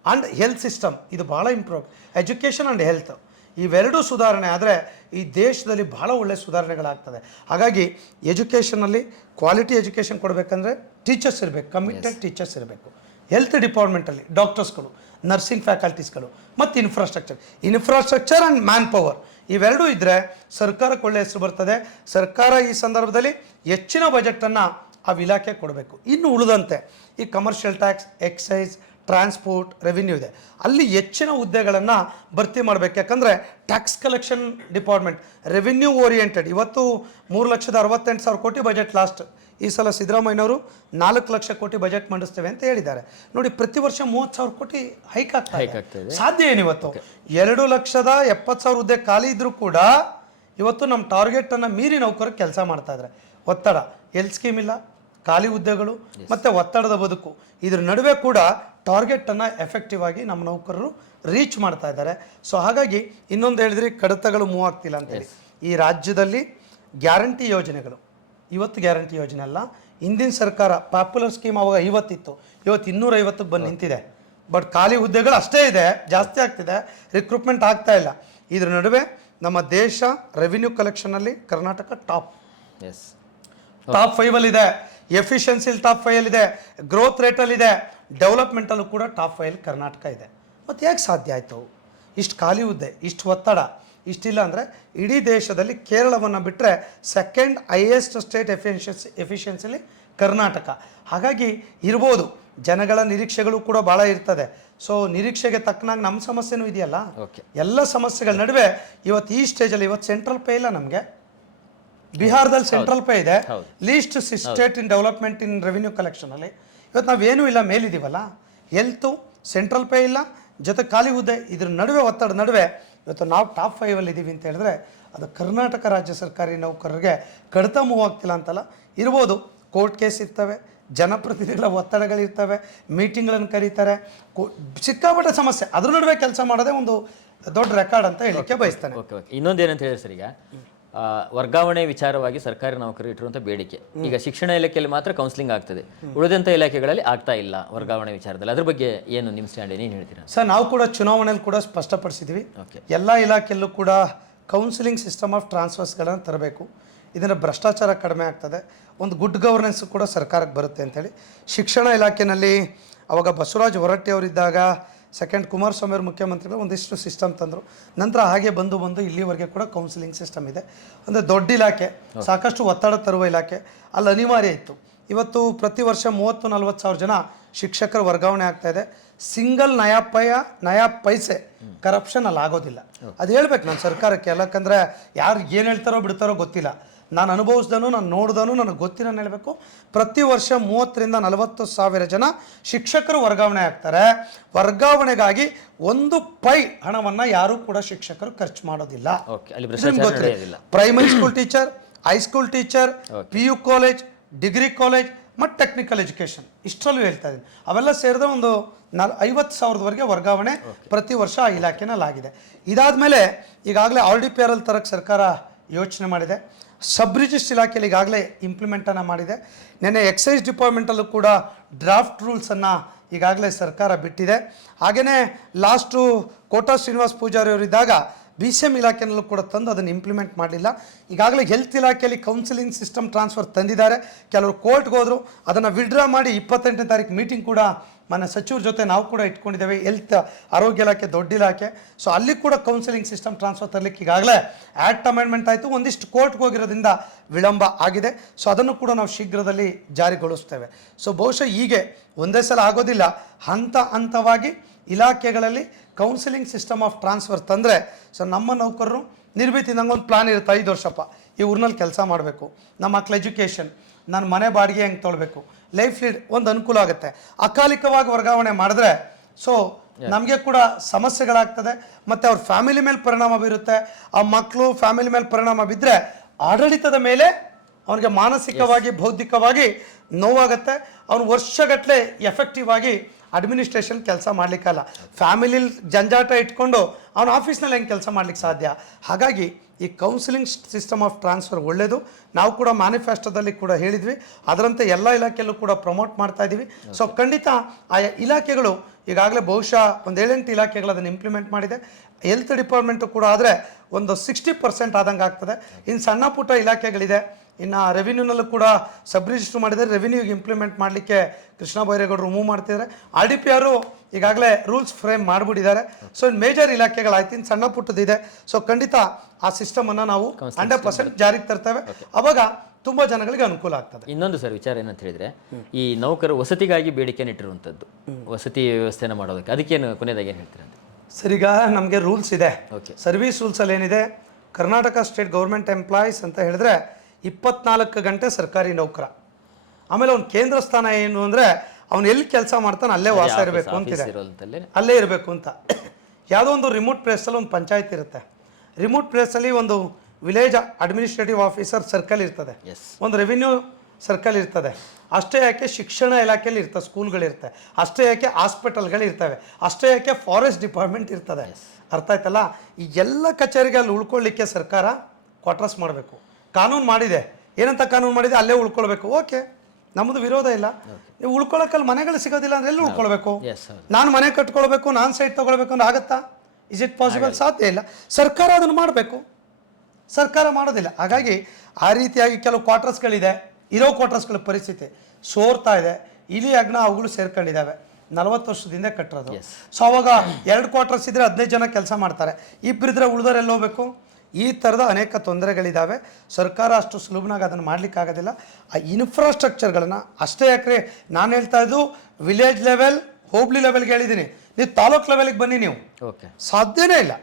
ಆ್ಯಂಡ್ ಹೆಲ್ತ್ ಸಿಸ್ಟಮ್ ಇದು ಭಾಳ ಇಂಪ್ರೂವ್, ಎಜುಕೇಷನ್ ಆ್ಯಂಡ್ ಹೆಲ್ತ್ ಇವೆರಡೂ ಸುಧಾರಣೆ ಆದರೆ ಈ ದೇಶದಲ್ಲಿ ಭಾಳ ಒಳ್ಳೆಯ ಸುಧಾರಣೆಗಳಾಗ್ತದೆ. ಹಾಗಾಗಿ ಎಜುಕೇಷನಲ್ಲಿ ಕ್ವಾಲಿಟಿ ಎಜುಕೇಷನ್ ಕೊಡಬೇಕಂದ್ರೆ ಟೀಚರ್ಸ್ ಇರಬೇಕು, ಕಮಿಟೆಡ್ ಟೀಚರ್ಸ್ ಇರಬೇಕು. ಹೆಲ್ತ್ ಡಿಪಾರ್ಟ್ಮೆಂಟಲ್ಲಿ ಡಾಕ್ಟರ್ಸ್ಗಳು, ನರ್ಸಿಂಗ್ ಫ್ಯಾಕಲ್ಟೀಸ್ಗಳು ಮತ್ತು ಇನ್ಫ್ರಾಸ್ಟ್ರಕ್ಚರ್ ಆ್ಯಂಡ್ ಮ್ಯಾನ್ ಪವರ್ ಇವೆರಡೂ ಇದ್ದರೆ ಸರ್ಕಾರಕ್ಕೆ ಒಳ್ಳೆಯ ಹೆಸರು ಬರ್ತದೆ. ಸರ್ಕಾರ ಈ ಸಂದರ್ಭದಲ್ಲಿ ಹೆಚ್ಚಿನ ಬಜೆಟನ್ನು ಆ ಇಲಾಖೆ ಕೊಡಬೇಕು. ಇನ್ನು ಉಳಿದಂತೆ ಈ commercial tax, excise, transport, revenue ಇದೆ, ಅಲ್ಲಿ ಹೆಚ್ಚಿನ ಹುದ್ದೆಗಳನ್ನು ಭರ್ತಿ ಮಾಡಬೇಕು. ಯಾಕಂದರೆ tax collection department revenue oriented. ಇವತ್ತು 3,68,000 ಕೋಟಿ ಬಜೆಟ್ ಲಾಸ್ಟ್. ಈ ಸಲ ಸಿದ್ದರಾಮಯ್ಯನವರು 4 ಲಕ್ಷ ಕೋಟಿ ಬಜೆಟ್ ಮಂಡಿಸ್ತೇವೆ ಅಂತ ಹೇಳಿದ್ದಾರೆ. ನೋಡಿ, ಪ್ರತಿ ವರ್ಷ 30,000 ಕೋಟಿ ಹೈಕ್ ಆಗ್ತಾ ಇದೆ. ಸಾಧ್ಯ ಏನಿವತ್ತು 2,70,000 ಹುದ್ದೆ ಖಾಲಿ ಇದ್ರೂ ಕೂಡ ಇವತ್ತು ನಮ್ಮ ಟಾರ್ಗೆಟನ್ನು ಮೀರಿ ನೌಕರರು ಕೆಲಸ ಮಾಡ್ತಾ ಇದ್ದಾರೆ. ಒತ್ತಡ, ಹೆಲ್ತ್ ಸ್ಕೀಮ್ ಇಲ್ಲ, ಖಾಲಿ ಹುದ್ದೆಗಳು ಮತ್ತು ಒತ್ತಡದ ಬದುಕು, ಇದ್ರ ನಡುವೆ ಕೂಡ ಟಾರ್ಗೆಟನ್ನು ಎಫೆಕ್ಟಿವ್ ಆಗಿ ನಮ್ಮ ನೌಕರರು ರೀಚ್ ಮಾಡ್ತಾ ಇದ್ದಾರೆ. ಸೊ ಹಾಗಾಗಿ ಇನ್ನೊಂದು ಹೇಳಿದ್ರಿ, ಕಡತಗಳು ಮೂವ್ ಆಗ್ತಿಲ್ಲ ಅಂತೇಳಿ. ಈ ರಾಜ್ಯದಲ್ಲಿ ಗ್ಯಾರಂಟಿ ಯೋಜನೆಗಳು, ಇವತ್ತು ಗ್ಯಾರಂಟಿ ಯೋಜನೆ ಅಲ್ಲ, ಹಿಂದಿನ ಸರ್ಕಾರ ಪಾಪ್ಯುಲರ್ ಸ್ಕೀಮ್ ಅವಾಗ 50 ಇತ್ತು, ಇವತ್ತು 250ಕ್ಕೆ ಬಂದು ನಿಂತಿದೆ. ಬಟ್ ಖಾಲಿ ಹುದ್ದೆಗಳು ಅಷ್ಟೇ ಇದೆ, ಜಾಸ್ತಿ ಆಗ್ತಿದೆ, ರಿಕ್ರೂಟ್ಮೆಂಟ್ ಆಗ್ತಾ ಇಲ್ಲ. ಇದ್ರ ನಡುವೆ ನಮ್ಮ ದೇಶ ರೆವಿನ್ಯೂ ಕಲೆಕ್ಷನಲ್ಲಿ ಕರ್ನಾಟಕ ಟಾಪ್ 5 ಎಫಿಷಿಯನ್ಸಿಲಿ ಟಾಪ್ 5 ಇದೆ, ಗ್ರೋತ್ ರೇಟಲ್ಲಿದೆ, ಡೆವಲಪ್ಮೆಂಟಲ್ಲೂ ಕೂಡ ಟಾಪ್ 5 ಕರ್ನಾಟಕ ಇದೆ. ಮತ್ತು ಯಾಕೆ ಸಾಧ್ಯ ಆಯಿತು? ಇಷ್ಟು ಖಾಲಿ ಹುದ್ದೆ, ಇಷ್ಟು ಒತ್ತಡ, ಇಷ್ಟಿಲ್ಲ ಅಂದರೆ ಇಡೀ ದೇಶದಲ್ಲಿ ಕೇರಳವನ್ನು ಬಿಟ್ಟರೆ ಸೆಕೆಂಡ್ ಹೈಯೆಸ್ಟ್ ಸ್ಟೇಟ್ ಎಫಿಷಿಯನ್ಸಿಲಿ ಕರ್ನಾಟಕ. ಹಾಗಾಗಿ ಇರ್ಬೋದು, ಜನಗಳ ನಿರೀಕ್ಷೆಗಳು ಕೂಡ ಭಾಳ ಇರ್ತದೆ. ಸೊ ನಿರೀಕ್ಷೆಗೆ ತಕ್ಕನಾಗಿ ನಮ್ಮ ಸಮಸ್ಯೆನೂ ಇದೆಯಲ್ಲ. ಎಲ್ಲ ಸಮಸ್ಯೆಗಳ ನಡುವೆ ಇವತ್ತು ಈ ಸ್ಟೇಜಲ್ಲಿ ಇವತ್ತು ಸೆಂಟ್ರಲ್ ಪೇ ಇಲ್ಲ ನಮಗೆ. ಬಿಹಾರದಲ್ಲಿ ಸೆಂಟ್ರಲ್ ಪೇ ಇದೆ, least state in development in revenue ಕಲೆಕ್ಷನಲ್ಲಿ. ಇವತ್ತು ನಾವೇನೂ ಇಲ್ಲ, ಮೇಲಿದ್ದೀವಲ್ಲ. ಹೆಲ್ತು ಸೆಂಟ್ರಲ್ ಪೇ ಇಲ್ಲ, ಜೊತೆ ಖಾಲಿ ಹುದ್ದೆ, ಇದ್ರ ನಡುವೆ ಒತ್ತಡ ನಡುವೆ ಇವತ್ತು ನಾವು ಟಾಪ್ 5 ಇದ್ದೀವಿ ಅಂತ ಹೇಳಿದ್ರೆ ಅದು ಕರ್ನಾಟಕ ರಾಜ್ಯ ಸರ್ಕಾರಿ ನೌಕರರಿಗೆ ಕಡಿತ ಮೂವ್ ಆಗ್ತಿಲ್ಲ ಅಂತಲ್ಲ. ಇರ್ಬೋದು, ಕೋರ್ಟ್ ಕೇಸ್ ಇರ್ತವೆ, ಜನಪ್ರತಿನಿಧಿಗಳ ಒತ್ತಡಗಳಿರ್ತವೆ, ಮೀಟಿಂಗ್ಗಳನ್ನು ಕರೀತಾರೆ, ಸಿಕ್ಕಾಪಟ್ಟೆ ಸಮಸ್ಯೆ. ಅದ್ರ ನಡುವೆ ಕೆಲಸ ಮಾಡೋದೇ ಒಂದು ದೊಡ್ಡ ರೆಕಾರ್ಡ್ ಅಂತ ಹೇಳಲಿಕ್ಕೆ ಬಯಸ್ತಾನೆ. ಇನ್ನೊಂದು ಏನಂತ ಹೇಳಿದ್ರೆ ಸರ್, ಈಗ ವರ್ಗಾವಣೆ ವಿಚಾರವಾಗಿ ಸರ್ಕಾರಿ ನೌಕರರು ಇಟ್ಟಿರುವಂಥ ಬೇಡಿಕೆ ಈಗ ಶಿಕ್ಷಣ ಇಲಾಖೆಯಲ್ಲಿ ಮಾತ್ರ ಕೌನ್ಸಿಲಿಂಗ್ ಆಗ್ತದೆ, ಉಳಿದಂಥ ಇಲಾಖೆಗಳಲ್ಲಿ ಆಗ್ತಾ ಇಲ್ಲ ವರ್ಗಾವಣೆ ವಿಚಾರದಲ್ಲಿ. ಅದ್ರ ಬಗ್ಗೆ ಏನು ನಿಮ್ಮ ಸ್ಟ್ಯಾಂಡ್, ಏನು ಹೇಳ್ತೀರಾ ಸರ್? ನಾವು ಕೂಡ ಚುನಾವಣೆಯಲ್ಲಿ ಕೂಡ ಸ್ಪಷ್ಟಪಡಿಸಿದ್ವಿ, ಎಲ್ಲ ಇಲಾಖೆಯಲ್ಲೂ ಕೂಡ ಕೌನ್ಸಿಲಿಂಗ್ ಸಿಸ್ಟಮ್ ಆಫ್ ಟ್ರಾನ್ಸ್ಫರ್ಸ್ಗಳನ್ನು ತರಬೇಕು. ಇದನ್ನು ಭ್ರಷ್ಟಾಚಾರ ಕಡಿಮೆ ಆಗ್ತದೆ, ಒಂದು ಗುಡ್ ಗವರ್ನೆನ್ಸ್ ಕೂಡ ಸರ್ಕಾರಕ್ಕೆ ಬರುತ್ತೆ ಅಂತೇಳಿ. ಶಿಕ್ಷಣ ಇಲಾಖೆಯಲ್ಲಿ ಅವಾಗ ಬಸವರಾಜ ಹೊರಟ್ಟಿ ಅವರಿದ್ದಾಗ ಸೆಕೆಂಡ್ ಕುಮಾರಸ್ವಾಮಿ ಅವರು ಮುಖ್ಯಮಂತ್ರಿಗಳು ಒಂದಿಷ್ಟು ಸಿಸ್ಟಮ್ ತಂದರು. ನಂತರ ಹಾಗೆ ಬಂದು ಇಲ್ಲಿವರೆಗೆ ಕೂಡ ಕೌನ್ಸಿಲಿಂಗ್ ಸಿಸ್ಟಮ್ ಇದೆ. ಅಂದರೆ ದೊಡ್ಡ ಇಲಾಖೆ, ಸಾಕಷ್ಟು ಒತ್ತಡ ತರುವ ಇಲಾಖೆ, ಅಲ್ಲಿ ಅನಿವಾರ್ಯ ಇತ್ತು. ಇವತ್ತು ಪ್ರತಿ ವರ್ಷ 30-40 ಸಾವಿರ ಜನ ಶಿಕ್ಷಕರು ವರ್ಗಾವಣೆ ಆಗ್ತಾ ಇದೆ. ಸಿಂಗಲ್ ನಯಾ ಪೈಸೆ ಕರಪ್ಷನ್ ಅಲ್ಲಿ ಆಗೋದಿಲ್ಲ. ಅದು ಹೇಳ್ಬೇಕು ನಾನು ಸರ್ಕಾರಕ್ಕೆ. ಯಾಕಂದರೆ ಯಾರು ಏನು ಹೇಳ್ತಾರೋ ಬಿಡ್ತಾರೋ ಗೊತ್ತಿಲ್ಲ. ನಾನು ಅನುಭವಿಸ್ದನು, ನಾನು ನೋಡ್ದನು, ನನಗೆ ಗೊತ್ತಿರೋ ಹೇಳಬೇಕು. ಪ್ರತಿ ವರ್ಷ 30-40 ಸಾವಿರ ಜನ ಶಿಕ್ಷಕರು ವರ್ಗಾವಣೆ ಆಗ್ತಾರೆ. ವರ್ಗಾವಣೆಗಾಗಿ 1 ಪೈ ಹಣವನ್ನು ಯಾರೂ ಕೂಡ ಶಿಕ್ಷಕರು ಖರ್ಚು ಮಾಡೋದಿಲ್ಲ. Primary school teacher, high school teacher, PU college, degree college ಮತ್ತು ಟೆಕ್ನಿಕಲ್ ಎಜುಕೇಷನ್ ಇಷ್ಟರಲ್ಲೂ ಹೇಳ್ತಾ ಇದ್ದೀನಿ. ಅವೆಲ್ಲ ಸೇರಿದ ಒಂದು 50,000ವರೆಗೆ ವರ್ಗಾವಣೆ ಪ್ರತಿ ವರ್ಷ ಆ ಇಲಾಖೆನಲ್ಲಾಗಿದೆ. ಇದಾದಮೇಲೆ ಈಗಾಗಲೇ RDPR ಅಲ್ಲಿ ತರಕ್ಕೆ ಸರ್ಕಾರ ಯೋಚನೆ ಮಾಡಿದೆ. ಸಬ್ ರಿಜಿಸ್ಟ್ರ್ ಇಲಾಖೆಯಲ್ಲಿ ಈಗಾಗಲೇ ಇಂಪ್ಲಿಮೆಂಟನ್ನು ಮಾಡಿದೆ. ನೆನ್ನೆ ಎಕ್ಸೈಸ್ ಡಿಪಾರ್ಟ್ಮೆಂಟಲ್ಲೂ ಕೂಡ ಡ್ರಾಫ್ಟ್ ರೂಲ್ಸನ್ನು ಈಗಾಗಲೇ ಸರ್ಕಾರ ಬಿಟ್ಟಿದೆ. ಹಾಗೆಯೇ ಲಾಸ್ಟು ಕೋಟಾ ಶ್ರೀನಿವಾಸ್ ಪೂಜಾರಿ ಅವರಿದ್ದಾಗ BCM ಇಲಾಖೆಯಲ್ಲೂ ಕೂಡ ತಂದು ಅದನ್ನು ಇಂಪ್ಲಿಮೆಂಟ್ ಮಾಡಲಿಲ್ಲ. ಈಗಾಗಲೇ ಹೆಲ್ತ್ ಇಲಾಖೆಯಲ್ಲಿ ಕೌನ್ಸಿಲಿಂಗ್ ಸಿಸ್ಟಮ್ ಟ್ರಾನ್ಸ್ಫರ್ ತಂದಿದ್ದಾರೆ. ಕೆಲವರು ಕೋರ್ಟ್ಗೆ ಹೋದರು, ಅದನ್ನು ವಿಡ್ರಾ ಮಾಡಿ 28ನೇ ತಾರೀಕು ಮೀಟಿಂಗ್ ಕೂಡ ಮನೆ ಸಚಿವರ ಜೊತೆ ನಾವು ಕೂಡ ಇಟ್ಕೊಂಡಿದ್ದೇವೆ. ಹೆಲ್ತ್ ಆರೋಗ್ಯ ಇಲಾಖೆ ದೊಡ್ಡ ಇಲಾಖೆ. ಸೊ ಅಲ್ಲಿ ಕೂಡ ಕೌನ್ಸಿಲಿಂಗ್ ಸಿಸ್ಟಮ್ ಟ್ರಾನ್ಸ್ಫರ್ ತರಲಿಕ್ಕೆ ಈಗಾಗಲೇ ಆ್ಯಕ್ಟ್ ಅಮೆಂಡ್ಮೆಂಟ್ ಆಯಿತು. ಒಂದಿಷ್ಟು ಕೋರ್ಟ್ಗೆ ಹೋಗಿರೋದ್ರಿಂದ ವಿಳಂಬ ಆಗಿದೆ. ಸೊ ಅದನ್ನು ಕೂಡ ನಾವು ಶೀಘ್ರದಲ್ಲಿ ಜಾರಿಗೊಳಿಸ್ತೇವೆ. ಸೊ ಬಹುಶಃ ಹೀಗೆ ಒಂದೇ ಸಲ ಆಗೋದಿಲ್ಲ, ಹಂತ ಹಂತವಾಗಿ ಇಲಾಖೆಗಳಲ್ಲಿ ಕೌನ್ಸಿಲಿಂಗ್ ಸಿಸ್ಟಮ್ ಆಫ್ ಟ್ರಾನ್ಸ್ಫರ್ ತಂದರೆ ಸೊ ನಮ್ಮ ನೌಕರರು ನಿರ್ಭೀತಿ, ನಂಗೊಂದು ಪ್ಲಾನ್ ಇರುತ್ತೆ, 5 ವರ್ಷಪ್ಪ ಈ ಊರಿನಲ್ಲಿ ಕೆಲಸ ಮಾಡಬೇಕು, ನಮ್ಮ ಮಕ್ಳ ಎಜುಕೇಷನ್, ನಾನು ಮನೆ ಬಾಡಿಗೆ ಹೆಂಗೆ ತೊಗೊಳ್ಬೇಕು, ಲೈಫ್ ಲೀಡ್ ಒಂದು ಅನುಕೂಲ ಆಗುತ್ತೆ. ಅಕಾಲಿಕವಾಗಿ ವರ್ಗಾವಣೆ ಮಾಡಿದ್ರೆ ಸೊ ನಮಗೆ ಕೂಡ ಸಮಸ್ಯೆಗಳಾಗ್ತದೆ, ಮತ್ತು ಅವ್ರ ಫ್ಯಾಮಿಲಿ ಮೇಲೆ ಪರಿಣಾಮ ಬೀರುತ್ತೆ. ಆ ಮಕ್ಕಳು ಫ್ಯಾಮಿಲಿ ಮೇಲೆ ಪರಿಣಾಮ ಬಿದ್ದರೆ ಆಡಳಿತದ ಮೇಲೆ ಅವನಿಗೆ ಮಾನಸಿಕವಾಗಿ ಬೌದ್ಧಿಕವಾಗಿ ನೋವಾಗುತ್ತೆ. ಅವನು ವರ್ಷಗಟ್ಟಲೆ ಎಫೆಕ್ಟಿವ್ ಆಗಿ ಅಡ್ಮಿನಿಸ್ಟ್ರೇಷನ್ ಕೆಲಸ ಮಾಡಲಿಕ್ಕಲ್ಲ. ಫ್ಯಾಮಿಲಿಲಿ ಜಂಜಾಟ ಇಟ್ಕೊಂಡು ಅವನು ಆಫೀಸ್ನಲ್ಲಿ ಹೆಂಗೆ ಕೆಲಸ ಮಾಡ್ಲಿಕ್ಕೆ ಸಾಧ್ಯ? ಹಾಗಾಗಿ ಈ ಕೌನ್ಸಿಲಿಂಗ್ ಸಿಸ್ಟಮ್ ಆಫ್ ಟ್ರಾನ್ಸ್ಫರ್ ಒಳ್ಳೆಯದು. ನಾವು ಕೂಡ ಮ್ಯಾನಿಫೆಸ್ಟೋದಲ್ಲಿ ಕೂಡ ಹೇಳಿದ್ವಿ, ಅದರಂತೆ ಎಲ್ಲ ಇಲಾಖೆಯಲ್ಲೂ ಕೂಡ ಪ್ರಮೋಟ್ ಮಾಡ್ತಾ ಇದ್ದೀವಿ. ಸೊ ಖಂಡಿತ ಆಯಾ ಇಲಾಖೆಗಳು ಈಗಾಗಲೇ ಬಹುಶಃ ಒಂದು 7-8 ಇಲಾಖೆಗಳು ಅದನ್ನು ಇಂಪ್ಲಿಮೆಂಟ್ ಮಾಡಿದೆ. ಹೆಲ್ತ್ ಡಿಪಾರ್ಟ್ಮೆಂಟು ಕೂಡ ಆದರೆ ಒಂದು 60% ಆದಂಗೆ ಆಗ್ತದೆ. ಇನ್ನು ಸಣ್ಣ ಪುಟ್ಟ ಇಲಾಖೆಗಳಿದೆ. ಇನ್ನು ರೆವಿನ್ಯೂನಲ್ಲೂ ಕೂಡ ಸಬ್ ರಿಜಿಸ್ಟ್ರ್ ಮಾಡಿದರೆ ರೆವಿನ್ಯೂಗೆ ಇಂಪ್ಲಿಮೆಂಟ್ ಮಾಡಲಿಕ್ಕೆ ಕೃಷ್ಣ ಬೈರೇಗೌಡರು ಮೂವ್ ಮಾಡ್ತಿದ್ದಾರೆ. RDPR ಈಗಾಗಲೇ ರೂಲ್ಸ್ ಫ್ರೇಮ್ ಮಾಡಿಬಿಟ್ಟಿದ್ದಾರೆ. ಸೊ ಇನ್ನು ಮೇಜರ್ ಇಲಾಖೆಗಳಾಯ್ತು, ಇನ್ನು ಸಣ್ಣ ಪುಟ್ಟದಿದೆ. ಸೊ ಖಂಡಿತ ಆ ಸಿಸ್ಟಮನ್ನು ನಾವು 100% ಜಾರಿಗೆ ತರ್ತೇವೆ. ಅವಾಗ ತುಂಬ ಜನಗಳಿಗೆ ಅನುಕೂಲ ಆಗ್ತದೆ. ಇನ್ನೊಂದು ಸರ್ ವಿಚಾರ ಏನಂತ ಹೇಳಿದ್ರೆ, ಈ ನೌಕರು ವಸತಿಗಾಗಿ ಬೇಡಿಕೆ ಇಟ್ಟಿರುವಂಥದ್ದು, ವಸತಿ ವ್ಯವಸ್ಥೆನ ಮಾಡೋದಕ್ಕೆ, ಅದಕ್ಕೇನು ಕೊನೆಯದಾಗಿ ಏನು ಹೇಳ್ತೀರಾ ಅಂತ? ಸರ್, ಈಗ ನಮಗೆ ರೂಲ್ಸ್ ಇದೆ. ಓಕೆ. ಸರ್ವಿಸ್ ರೂಲ್ಸಲ್ಲಿ ಏನಿದೆ, ಕರ್ನಾಟಕ ಸ್ಟೇಟ್ ಗೌರ್ಮೆಂಟ್ ಎಂಪ್ಲಾಯೀಸ್ ಅಂತ ಹೇಳಿದ್ರೆ 24 ಗಂಟೆ ಸರ್ಕಾರಿ ನೌಕರ. ಆಮೇಲೆ ಅವ್ನ ಕೇಂದ್ರ ಸ್ಥಾನ ಏನು ಅಂದರೆ ಅವ್ನು ಎಲ್ಲಿ ಕೆಲಸ ಮಾಡ್ತಾನೆ ಅಲ್ಲೇ ವಾಸ ಇರಬೇಕು ಅಂತಿದೆ, ಅಲ್ಲೇ ಇರಬೇಕು ಅಂತ. ಯಾವುದೋ ಒಂದು ರಿಮೋಟ್ ಪ್ಲೇಸಲ್ಲಿ ಒಂದು ಪಂಚಾಯತ್ ಇರುತ್ತೆ, ರಿಮೋಟ್ ಪ್ಲೇಸಲ್ಲಿ ಒಂದು ವಿಲೇಜ್ ಅಡ್ಮಿನಿಸ್ಟ್ರೇಟಿವ್ ಆಫೀಸರ್ ಸರ್ಕಲ್ ಇರ್ತದೆ, ಒಂದು ರೆವಿನ್ಯೂ ಸರ್ಕಲ್ ಇರ್ತದೆ. ಅಷ್ಟೇ ಯಾಕೆ ಶಿಕ್ಷಣ ಇಲಾಖೆಯಲ್ಲಿ ಇರ್ತದೆ, ಸ್ಕೂಲ್ಗಳಿರ್ತವೆ. ಅಷ್ಟೇ ಯಾಕೆ ಹಾಸ್ಪಿಟಲ್ಗಳಿರ್ತವೆ. ಅಷ್ಟೇ ಯಾಕೆ ಫಾರೆಸ್ಟ್ ಡಿಪಾರ್ಟ್ಮೆಂಟ್ ಇರ್ತದೆ. ಅರ್ಥ ಆಯ್ತಲ್ಲ? ಈ ಎಲ್ಲ ಕಚೇರಿಗೆ ಅಲ್ಲಿ ಉಳ್ಕೊಳ್ಳಿಕ್ಕೆ ಸರ್ಕಾರ ಕ್ವಾರ್ಟರ್ಸ್ ಮಾಡಬೇಕು. ಕಾನೂನು ಮಾಡಿದೆ. ಏನಂತ ಕಾನೂನು ಮಾಡಿದೆ? ಅಲ್ಲೇ ಉಳ್ಕೊಳ್ಬೇಕು. ಓಕೆ, ನಮ್ಮದು ವಿರೋಧ ಇಲ್ಲ. ನೀವು ಉಳ್ಕೊಳ್ಳೋಕ್ಕಲ್ಲಿ ಮನೆಗಳು ಸಿಗೋದಿಲ್ಲ ಅಂದರೆ ಎಲ್ಲಿ ಉಳ್ಕೊಳ್ಬೇಕು? ನಾನು ಮನೆ ಕಟ್ಕೊಳ್ಬೇಕು, ನಾನು ಸೈಟ್ ತೊಗೊಳ್ಬೇಕು ಅಂದ್ರೆ ಆಗುತ್ತಾ? Is it possible? ಸಾಧ್ಯ ಇಲ್ಲ. ಸರ್ಕಾರ ಅದನ್ನು ಮಾಡಬೇಕು, ಸರ್ಕಾರ ಮಾಡೋದಿಲ್ಲ. ಹಾಗಾಗಿ ಆ ರೀತಿಯಾಗಿ ಕೆಲವು ಕ್ವಾರ್ಟರ್ಸ್ಗಳಿದೆ. ಇರೋ ಕ್ವಾರ್ಟರ್ಸ್ಗಳ ಪರಿಸ್ಥಿತಿ ಸೋರ್ತಾ ಇದೆ. ಇಲಿ ಅಗ್ನ ಅವುಗಳು ಸೇರ್ಕೊಂಡಿದ್ದಾವೆ. 40 ವರ್ಷದಿಂದ ಕಟ್ಟಿರೋದು. ಸೊ ಅವಾಗ 2 ಕ್ವಾರ್ಟರ್ಸ್ ಇದ್ದರೆ 15 ಜನ ಕೆಲಸ ಮಾಡ್ತಾರೆ. ಇಬ್ಬರಿದ್ರೆ ಉಳಿದೋರು ಎಲ್ಲಿ ಹೋಗ್ಬೇಕು? ಈ ಥರದ ಅನೇಕ ತೊಂದರೆಗಳಿದ್ದಾವೆ. ಸರ್ಕಾರ ಅಷ್ಟು ಸುಲಭನಾಗಿ ಅದನ್ನು ಮಾಡಲಿಕ್ಕಾಗೋದಿಲ್ಲ. ಆ ಇನ್ಫ್ರಾಸ್ಟ್ರಕ್ಚರ್ಗಳನ್ನು ಅಷ್ಟೇ ಯಾಕ್ರೆ ನಾನು ಹೇಳ್ತಾ ಇದ್ದು ವಿಲೇಜ್ ಲೆವೆಲ್, ಹೋಬ್ಳಿ ಲೆವೆಲ್ಗೆ ಹೇಳಿದ್ದೀನಿ. ನೀವು ತಾಲೂಕ್ ಲೆವೆಲ್ಗೆ ಬನ್ನಿ, ನೀವು ಸಾಧ್ಯನೇ ಇಲ್ಲ,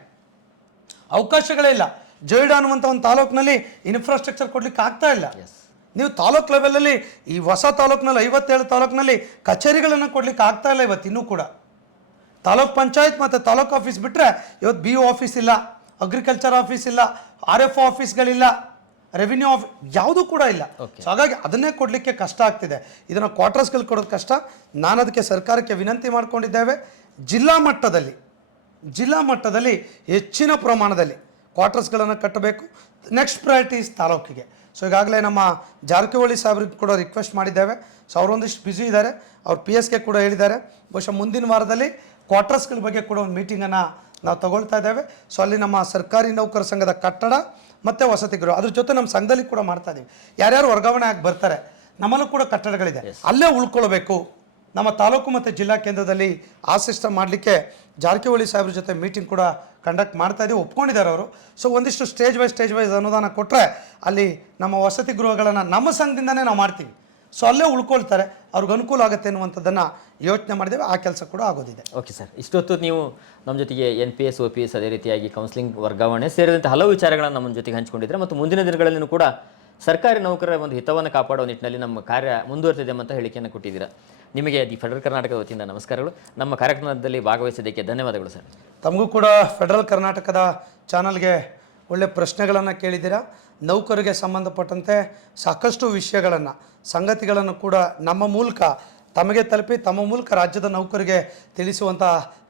ಅವಕಾಶಗಳೇ ಇಲ್ಲ. ಜೋಯಿಡಾ ಅನ್ನುವಂಥ ಒಂದು ತಾಲೂಕಿನಲ್ಲಿ ಇನ್ಫ್ರಾಸ್ಟ್ರಕ್ಚರ್ ಕೊಡ್ಲಿಕ್ಕೆ ಆಗ್ತಾ ಇಲ್ಲ. ನೀವು ತಾಲೂಕ್ ಲೆವೆಲಲ್ಲಿ ಈ ಹೊಸ ತಾಲೂಕಿನಲ್ಲಿ 57 ತಾಲೂಕಿನಲ್ಲಿ ಕಚೇರಿಗಳನ್ನು ಕೊಡ್ಲಿಕ್ಕೆ ಆಗ್ತಾ ಇಲ್ಲ ಇವತ್ತು. ಇನ್ನೂ ಕೂಡ ತಾಲೂಕ್ ಪಂಚಾಯತ್ ಮತ್ತು ತಾಲೂಕ್ ಆಫೀಸ್ ಬಿಟ್ಟರೆ ಇವತ್ತು BO ಆಫೀಸ್ ಇಲ್ಲ, ಅಗ್ರಿಕಲ್ಚರ್ ಆಫೀಸ್ ಇಲ್ಲ, RFO ಆಫೀಸ್ಗಳಿಲ್ಲ, ರೆವಿನ್ಯೂ ಆಫೀಸ್ ಯಾವುದೂ ಕೂಡ ಇಲ್ಲ. ಸೊ ಹಾಗಾಗಿ ಅದನ್ನೇ ಕೊಡಲಿಕ್ಕೆ ಕಷ್ಟ ಆಗ್ತಿದೆ. ಇದನ್ನು ಕ್ವಾರ್ಟರ್ಸ್ಗಳು ಕೊಡೋದು ಕಷ್ಟ. ನಾನು ಅದಕ್ಕೆ ಸರ್ಕಾರಕ್ಕೆ ವಿನಂತಿ ಮಾಡ್ಕೊಂಡಿದ್ದೇವೆ, ಜಿಲ್ಲಾ ಮಟ್ಟದಲ್ಲಿ ಹೆಚ್ಚಿನ ಪ್ರಮಾಣದಲ್ಲಿ ಕ್ವಾರ್ಟರ್ಸ್ಗಳನ್ನು ಕಟ್ಟಬೇಕು. ನೆಕ್ಸ್ಟ್ ಪ್ರಯಾರಿಟೀಸ್ ತಾಲೂಕಿಗೆ. ಸೊ ಈಗಾಗಲೇ ನಮ್ಮ ಜಾರಕಿಹೊಳಿ ಸಾಹೇಬ್ರಿಗೆ ಕೂಡ ರಿಕ್ವೆಸ್ಟ್ ಮಾಡಿದ್ದೇವೆ. ಸೊ ಅವರೊಂದಿಷ್ಟು ಬ್ಯುಸಿ ಇದ್ದಾರೆ, ಅವ್ರು PSಗೆ ಕೂಡ ಹೇಳಿದ್ದಾರೆ. ಬಹುಶಃ ಮುಂದಿನ ವಾರದಲ್ಲಿ ಕ್ವಾರ್ಟರ್ಸ್ಗಳ ಬಗ್ಗೆ ಕೂಡ ಒಂದು ಮೀಟಿಂಗನ್ನು ನಾವು ತಗೊಳ್ತಾ ಇದ್ದೇವೆ. ಸೊ ಅಲ್ಲಿ ನಮ್ಮ ಸರ್ಕಾರಿ ನೌಕರ ಸಂಘದ ಕಟ್ಟಡ ಮತ್ತು ವಸತಿ ಗೃಹ, ಅದ್ರ ಜೊತೆ ನಮ್ಮ ಸಂಘದಲ್ಲಿ ಕೂಡ ಮಾಡ್ತಾ ಇದ್ದೀವಿ. ಯಾರ್ಯಾರು ವರ್ಗಾವಣೆ ಆಗಿ ಬರ್ತಾರೆ, ನಮ್ಮಲ್ಲೂ ಕೂಡ ಕಟ್ಟಡಗಳಿದೆ, ಅಲ್ಲೇ ಉಳ್ಕೊಳ್ಬೇಕು. ನಮ್ಮ ತಾಲೂಕು ಮತ್ತು ಜಿಲ್ಲಾ ಕೇಂದ್ರದಲ್ಲಿ ಆ ಸಿಸ್ಟಮ್ ಮಾಡಲಿಕ್ಕೆ ಜಾರಕಿಹೊಳಿ ಸಾಹೇಬ್ರ ಜೊತೆ ಮೀಟಿಂಗ್ ಕೂಡ ಕಂಡಕ್ಟ್ ಮಾಡ್ತಾ ಇದ್ದೀವಿ, ಒಪ್ಕೊಂಡಿದ್ದಾರೆ ಅವರು. ಸೊ ಒಂದಿಷ್ಟು ಸ್ಟೇಜ್ ವೈಸ್ ಅನುದಾನ ಕೊಟ್ಟರೆ ಅಲ್ಲಿ ನಮ್ಮ ವಸತಿ ಗೃಹಗಳನ್ನು ನಮ್ಮ ಸಂಘದಿಂದನೇ ನಾವು ಮಾಡ್ತೀವಿ. ಸೊ ಅಲ್ಲೇ ಉಳ್ಕೊಳ್ತಾರೆ, ಅವ್ರಿಗೆ ಅನುಕೂಲ ಆಗುತ್ತೆ ಅನ್ನುವಂಥದ್ದನ್ನು ಯೋಚನೆ ಮಾಡಿದ್ದೇವೆ. ಆ ಕೆಲಸ ಕೂಡ ಆಗೋದಿದೆ. ಓಕೆ ಸರ್, ಇಷ್ಟೊತ್ತು ನೀವು ನಮ್ಮ ಜೊತೆಗೆ NPS OPS ಅದೇ ರೀತಿಯಾಗಿ ಕೌನ್ಸಿಲಿಂಗ್ ವರ್ಗಾವಣೆ ಸೇರಿದಂತೆ ಹಲವು ವಿಚಾರಗಳನ್ನು ನಮ್ಮ ಜೊತೆಗೆ ಹಂಚಿಕೊಂಡಿದ್ದಾರೆ. ಮತ್ತು ಮುಂದಿನ ದಿನಗಳಲ್ಲಿಯೂ ಕೂಡ ಸರ್ಕಾರಿ ನೌಕರರ ಒಂದು ಹಿತವನ್ನು ಕಾಪಾಡುವ ನಿಟ್ಟಿನಲ್ಲಿ ನಮ್ಮ ಕಾರ್ಯ ಮುಂದುವರೆದಿದೆ ಅಂತ ಹೇಳಿಕೆಯನ್ನು ಕೊಟ್ಟಿದ್ದೀರಾ. ನಿಮಗೆ ದಿ ಫೆಡರಲ್ ಕರ್ನಾಟಕದ ವತಿಯಿಂದ ನಮಸ್ಕಾರಗಳು. ನಮ್ಮ ಕಾರ್ಯಕ್ರಮದಲ್ಲಿ ಭಾಗವಹಿಸಿದ್ದಕ್ಕೆ ಧನ್ಯವಾದಗಳು ಸರ್. ತಮಗೂ ಕೂಡ ಫೆಡರಲ್ ಕರ್ನಾಟಕದ ಚಾನಲ್ಗೆ ಒಳ್ಳೆ ಪ್ರಶ್ನೆಗಳನ್ನು ಕೇಳಿದ್ದೀರಾ. ನೌಕರಿಗೆ ಸಂಬಂಧಪಟ್ಟಂತೆ ಸಾಕಷ್ಟು ವಿಷಯಗಳನ್ನು, ಸಂಗತಿಗಳನ್ನು ಕೂಡ ನಮ್ಮ ಮೂಲಕ ತಮಗೆ ತಲುಪಿ ತಮ್ಮ ಮೂಲಕ ರಾಜ್ಯದ ನೌಕರಿಗೆ ತಿಳಿಸುವಂಥ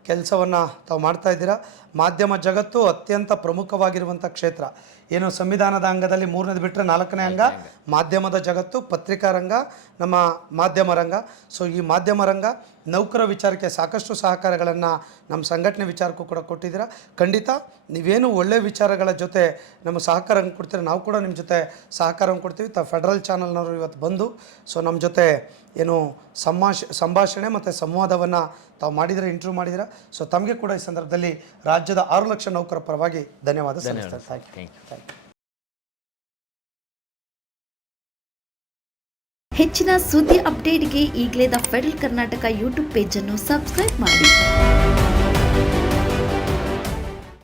ಕೆಲಸವನ್ನು ತಾವು ಮಾಡ್ತಾ ಇದ್ದೀರಾ. ಮಾಧ್ಯಮ ಜಗತ್ತು ಅತ್ಯಂತ ಪ್ರಮುಖವಾಗಿರುವಂಥ ಕ್ಷೇತ್ರ. ಏನು ಸಂವಿಧಾನದ ಅಂಗದಲ್ಲಿ 3ನೇದು ಬಿಟ್ಟರೆ 4ನೇ ಅಂಗ ಮಾಧ್ಯಮದ ಜಗತ್ತು, ಪತ್ರಿಕಾ ರಂಗ, ನಮ್ಮ ಮಾಧ್ಯಮ ರಂಗ. ಸೊ ಈ ಮಾಧ್ಯಮ ರಂಗ ನೌಕರ ವಿಚಾರಕ್ಕೆ ಸಾಕಷ್ಟು ಸಹಕಾರಗಳನ್ನು ನಮ್ಮ ಸಂಘಟನೆ ವಿಚಾರಕ್ಕೂ ಕೂಡ ಕೊಟ್ಟಿದ್ದೀರಾ. ಖಂಡಿತ ನೀವೇನು ಒಳ್ಳೆಯ ವಿಚಾರಗಳ ಜೊತೆ ನಮ್ಮ ಸಹಕಾರ ಕೊಡ್ತೀರ, ನಾವು ಕೂಡ ನಿಮ್ಮ ಜೊತೆ ಸಹಕಾರ ಕೊಡ್ತೀವಿ. ಫೆಡರಲ್ ಚಾನಲ್ನವರು ಇವತ್ತು ಬಂದು ನಮ್ಮ ಜೊತೆ ಏನು ಸಂಭಾಷಣೆ ಮತ್ತು ಸಂವಾದವನ್ನು ತಾವು ಮಾಡಿದರೆ, ಇಂಟರ್ವ್ಯೂ ಮಾಡಿದ್ದೀರಾ. ತಮಗೆ ಕೂಡ ಈ ಸಂದರ್ಭದಲ್ಲಿ ರಾಜ್ಯದ 6 ಲಕ್ಷ ನೌಕರ ಪರವಾಗಿ ಧನ್ಯವಾದ ಸಲ್ಲಿಸ್ತಾರೆ. Thank you. ಹೆಚ್ಚಿನ ಸುದ್ದಿ ಅಪ್ಡೇಟ್ಗೆ ಈಗಲೇ ದ ಫೆಡರಲ್ ಕರ್ನಾಟಕ ಯೂಟ್ಯೂಬ್ ಪೇಜನ್ನು ಸಬ್ಸ್ಕ್ರೈಬ್ ಮಾಡಿ.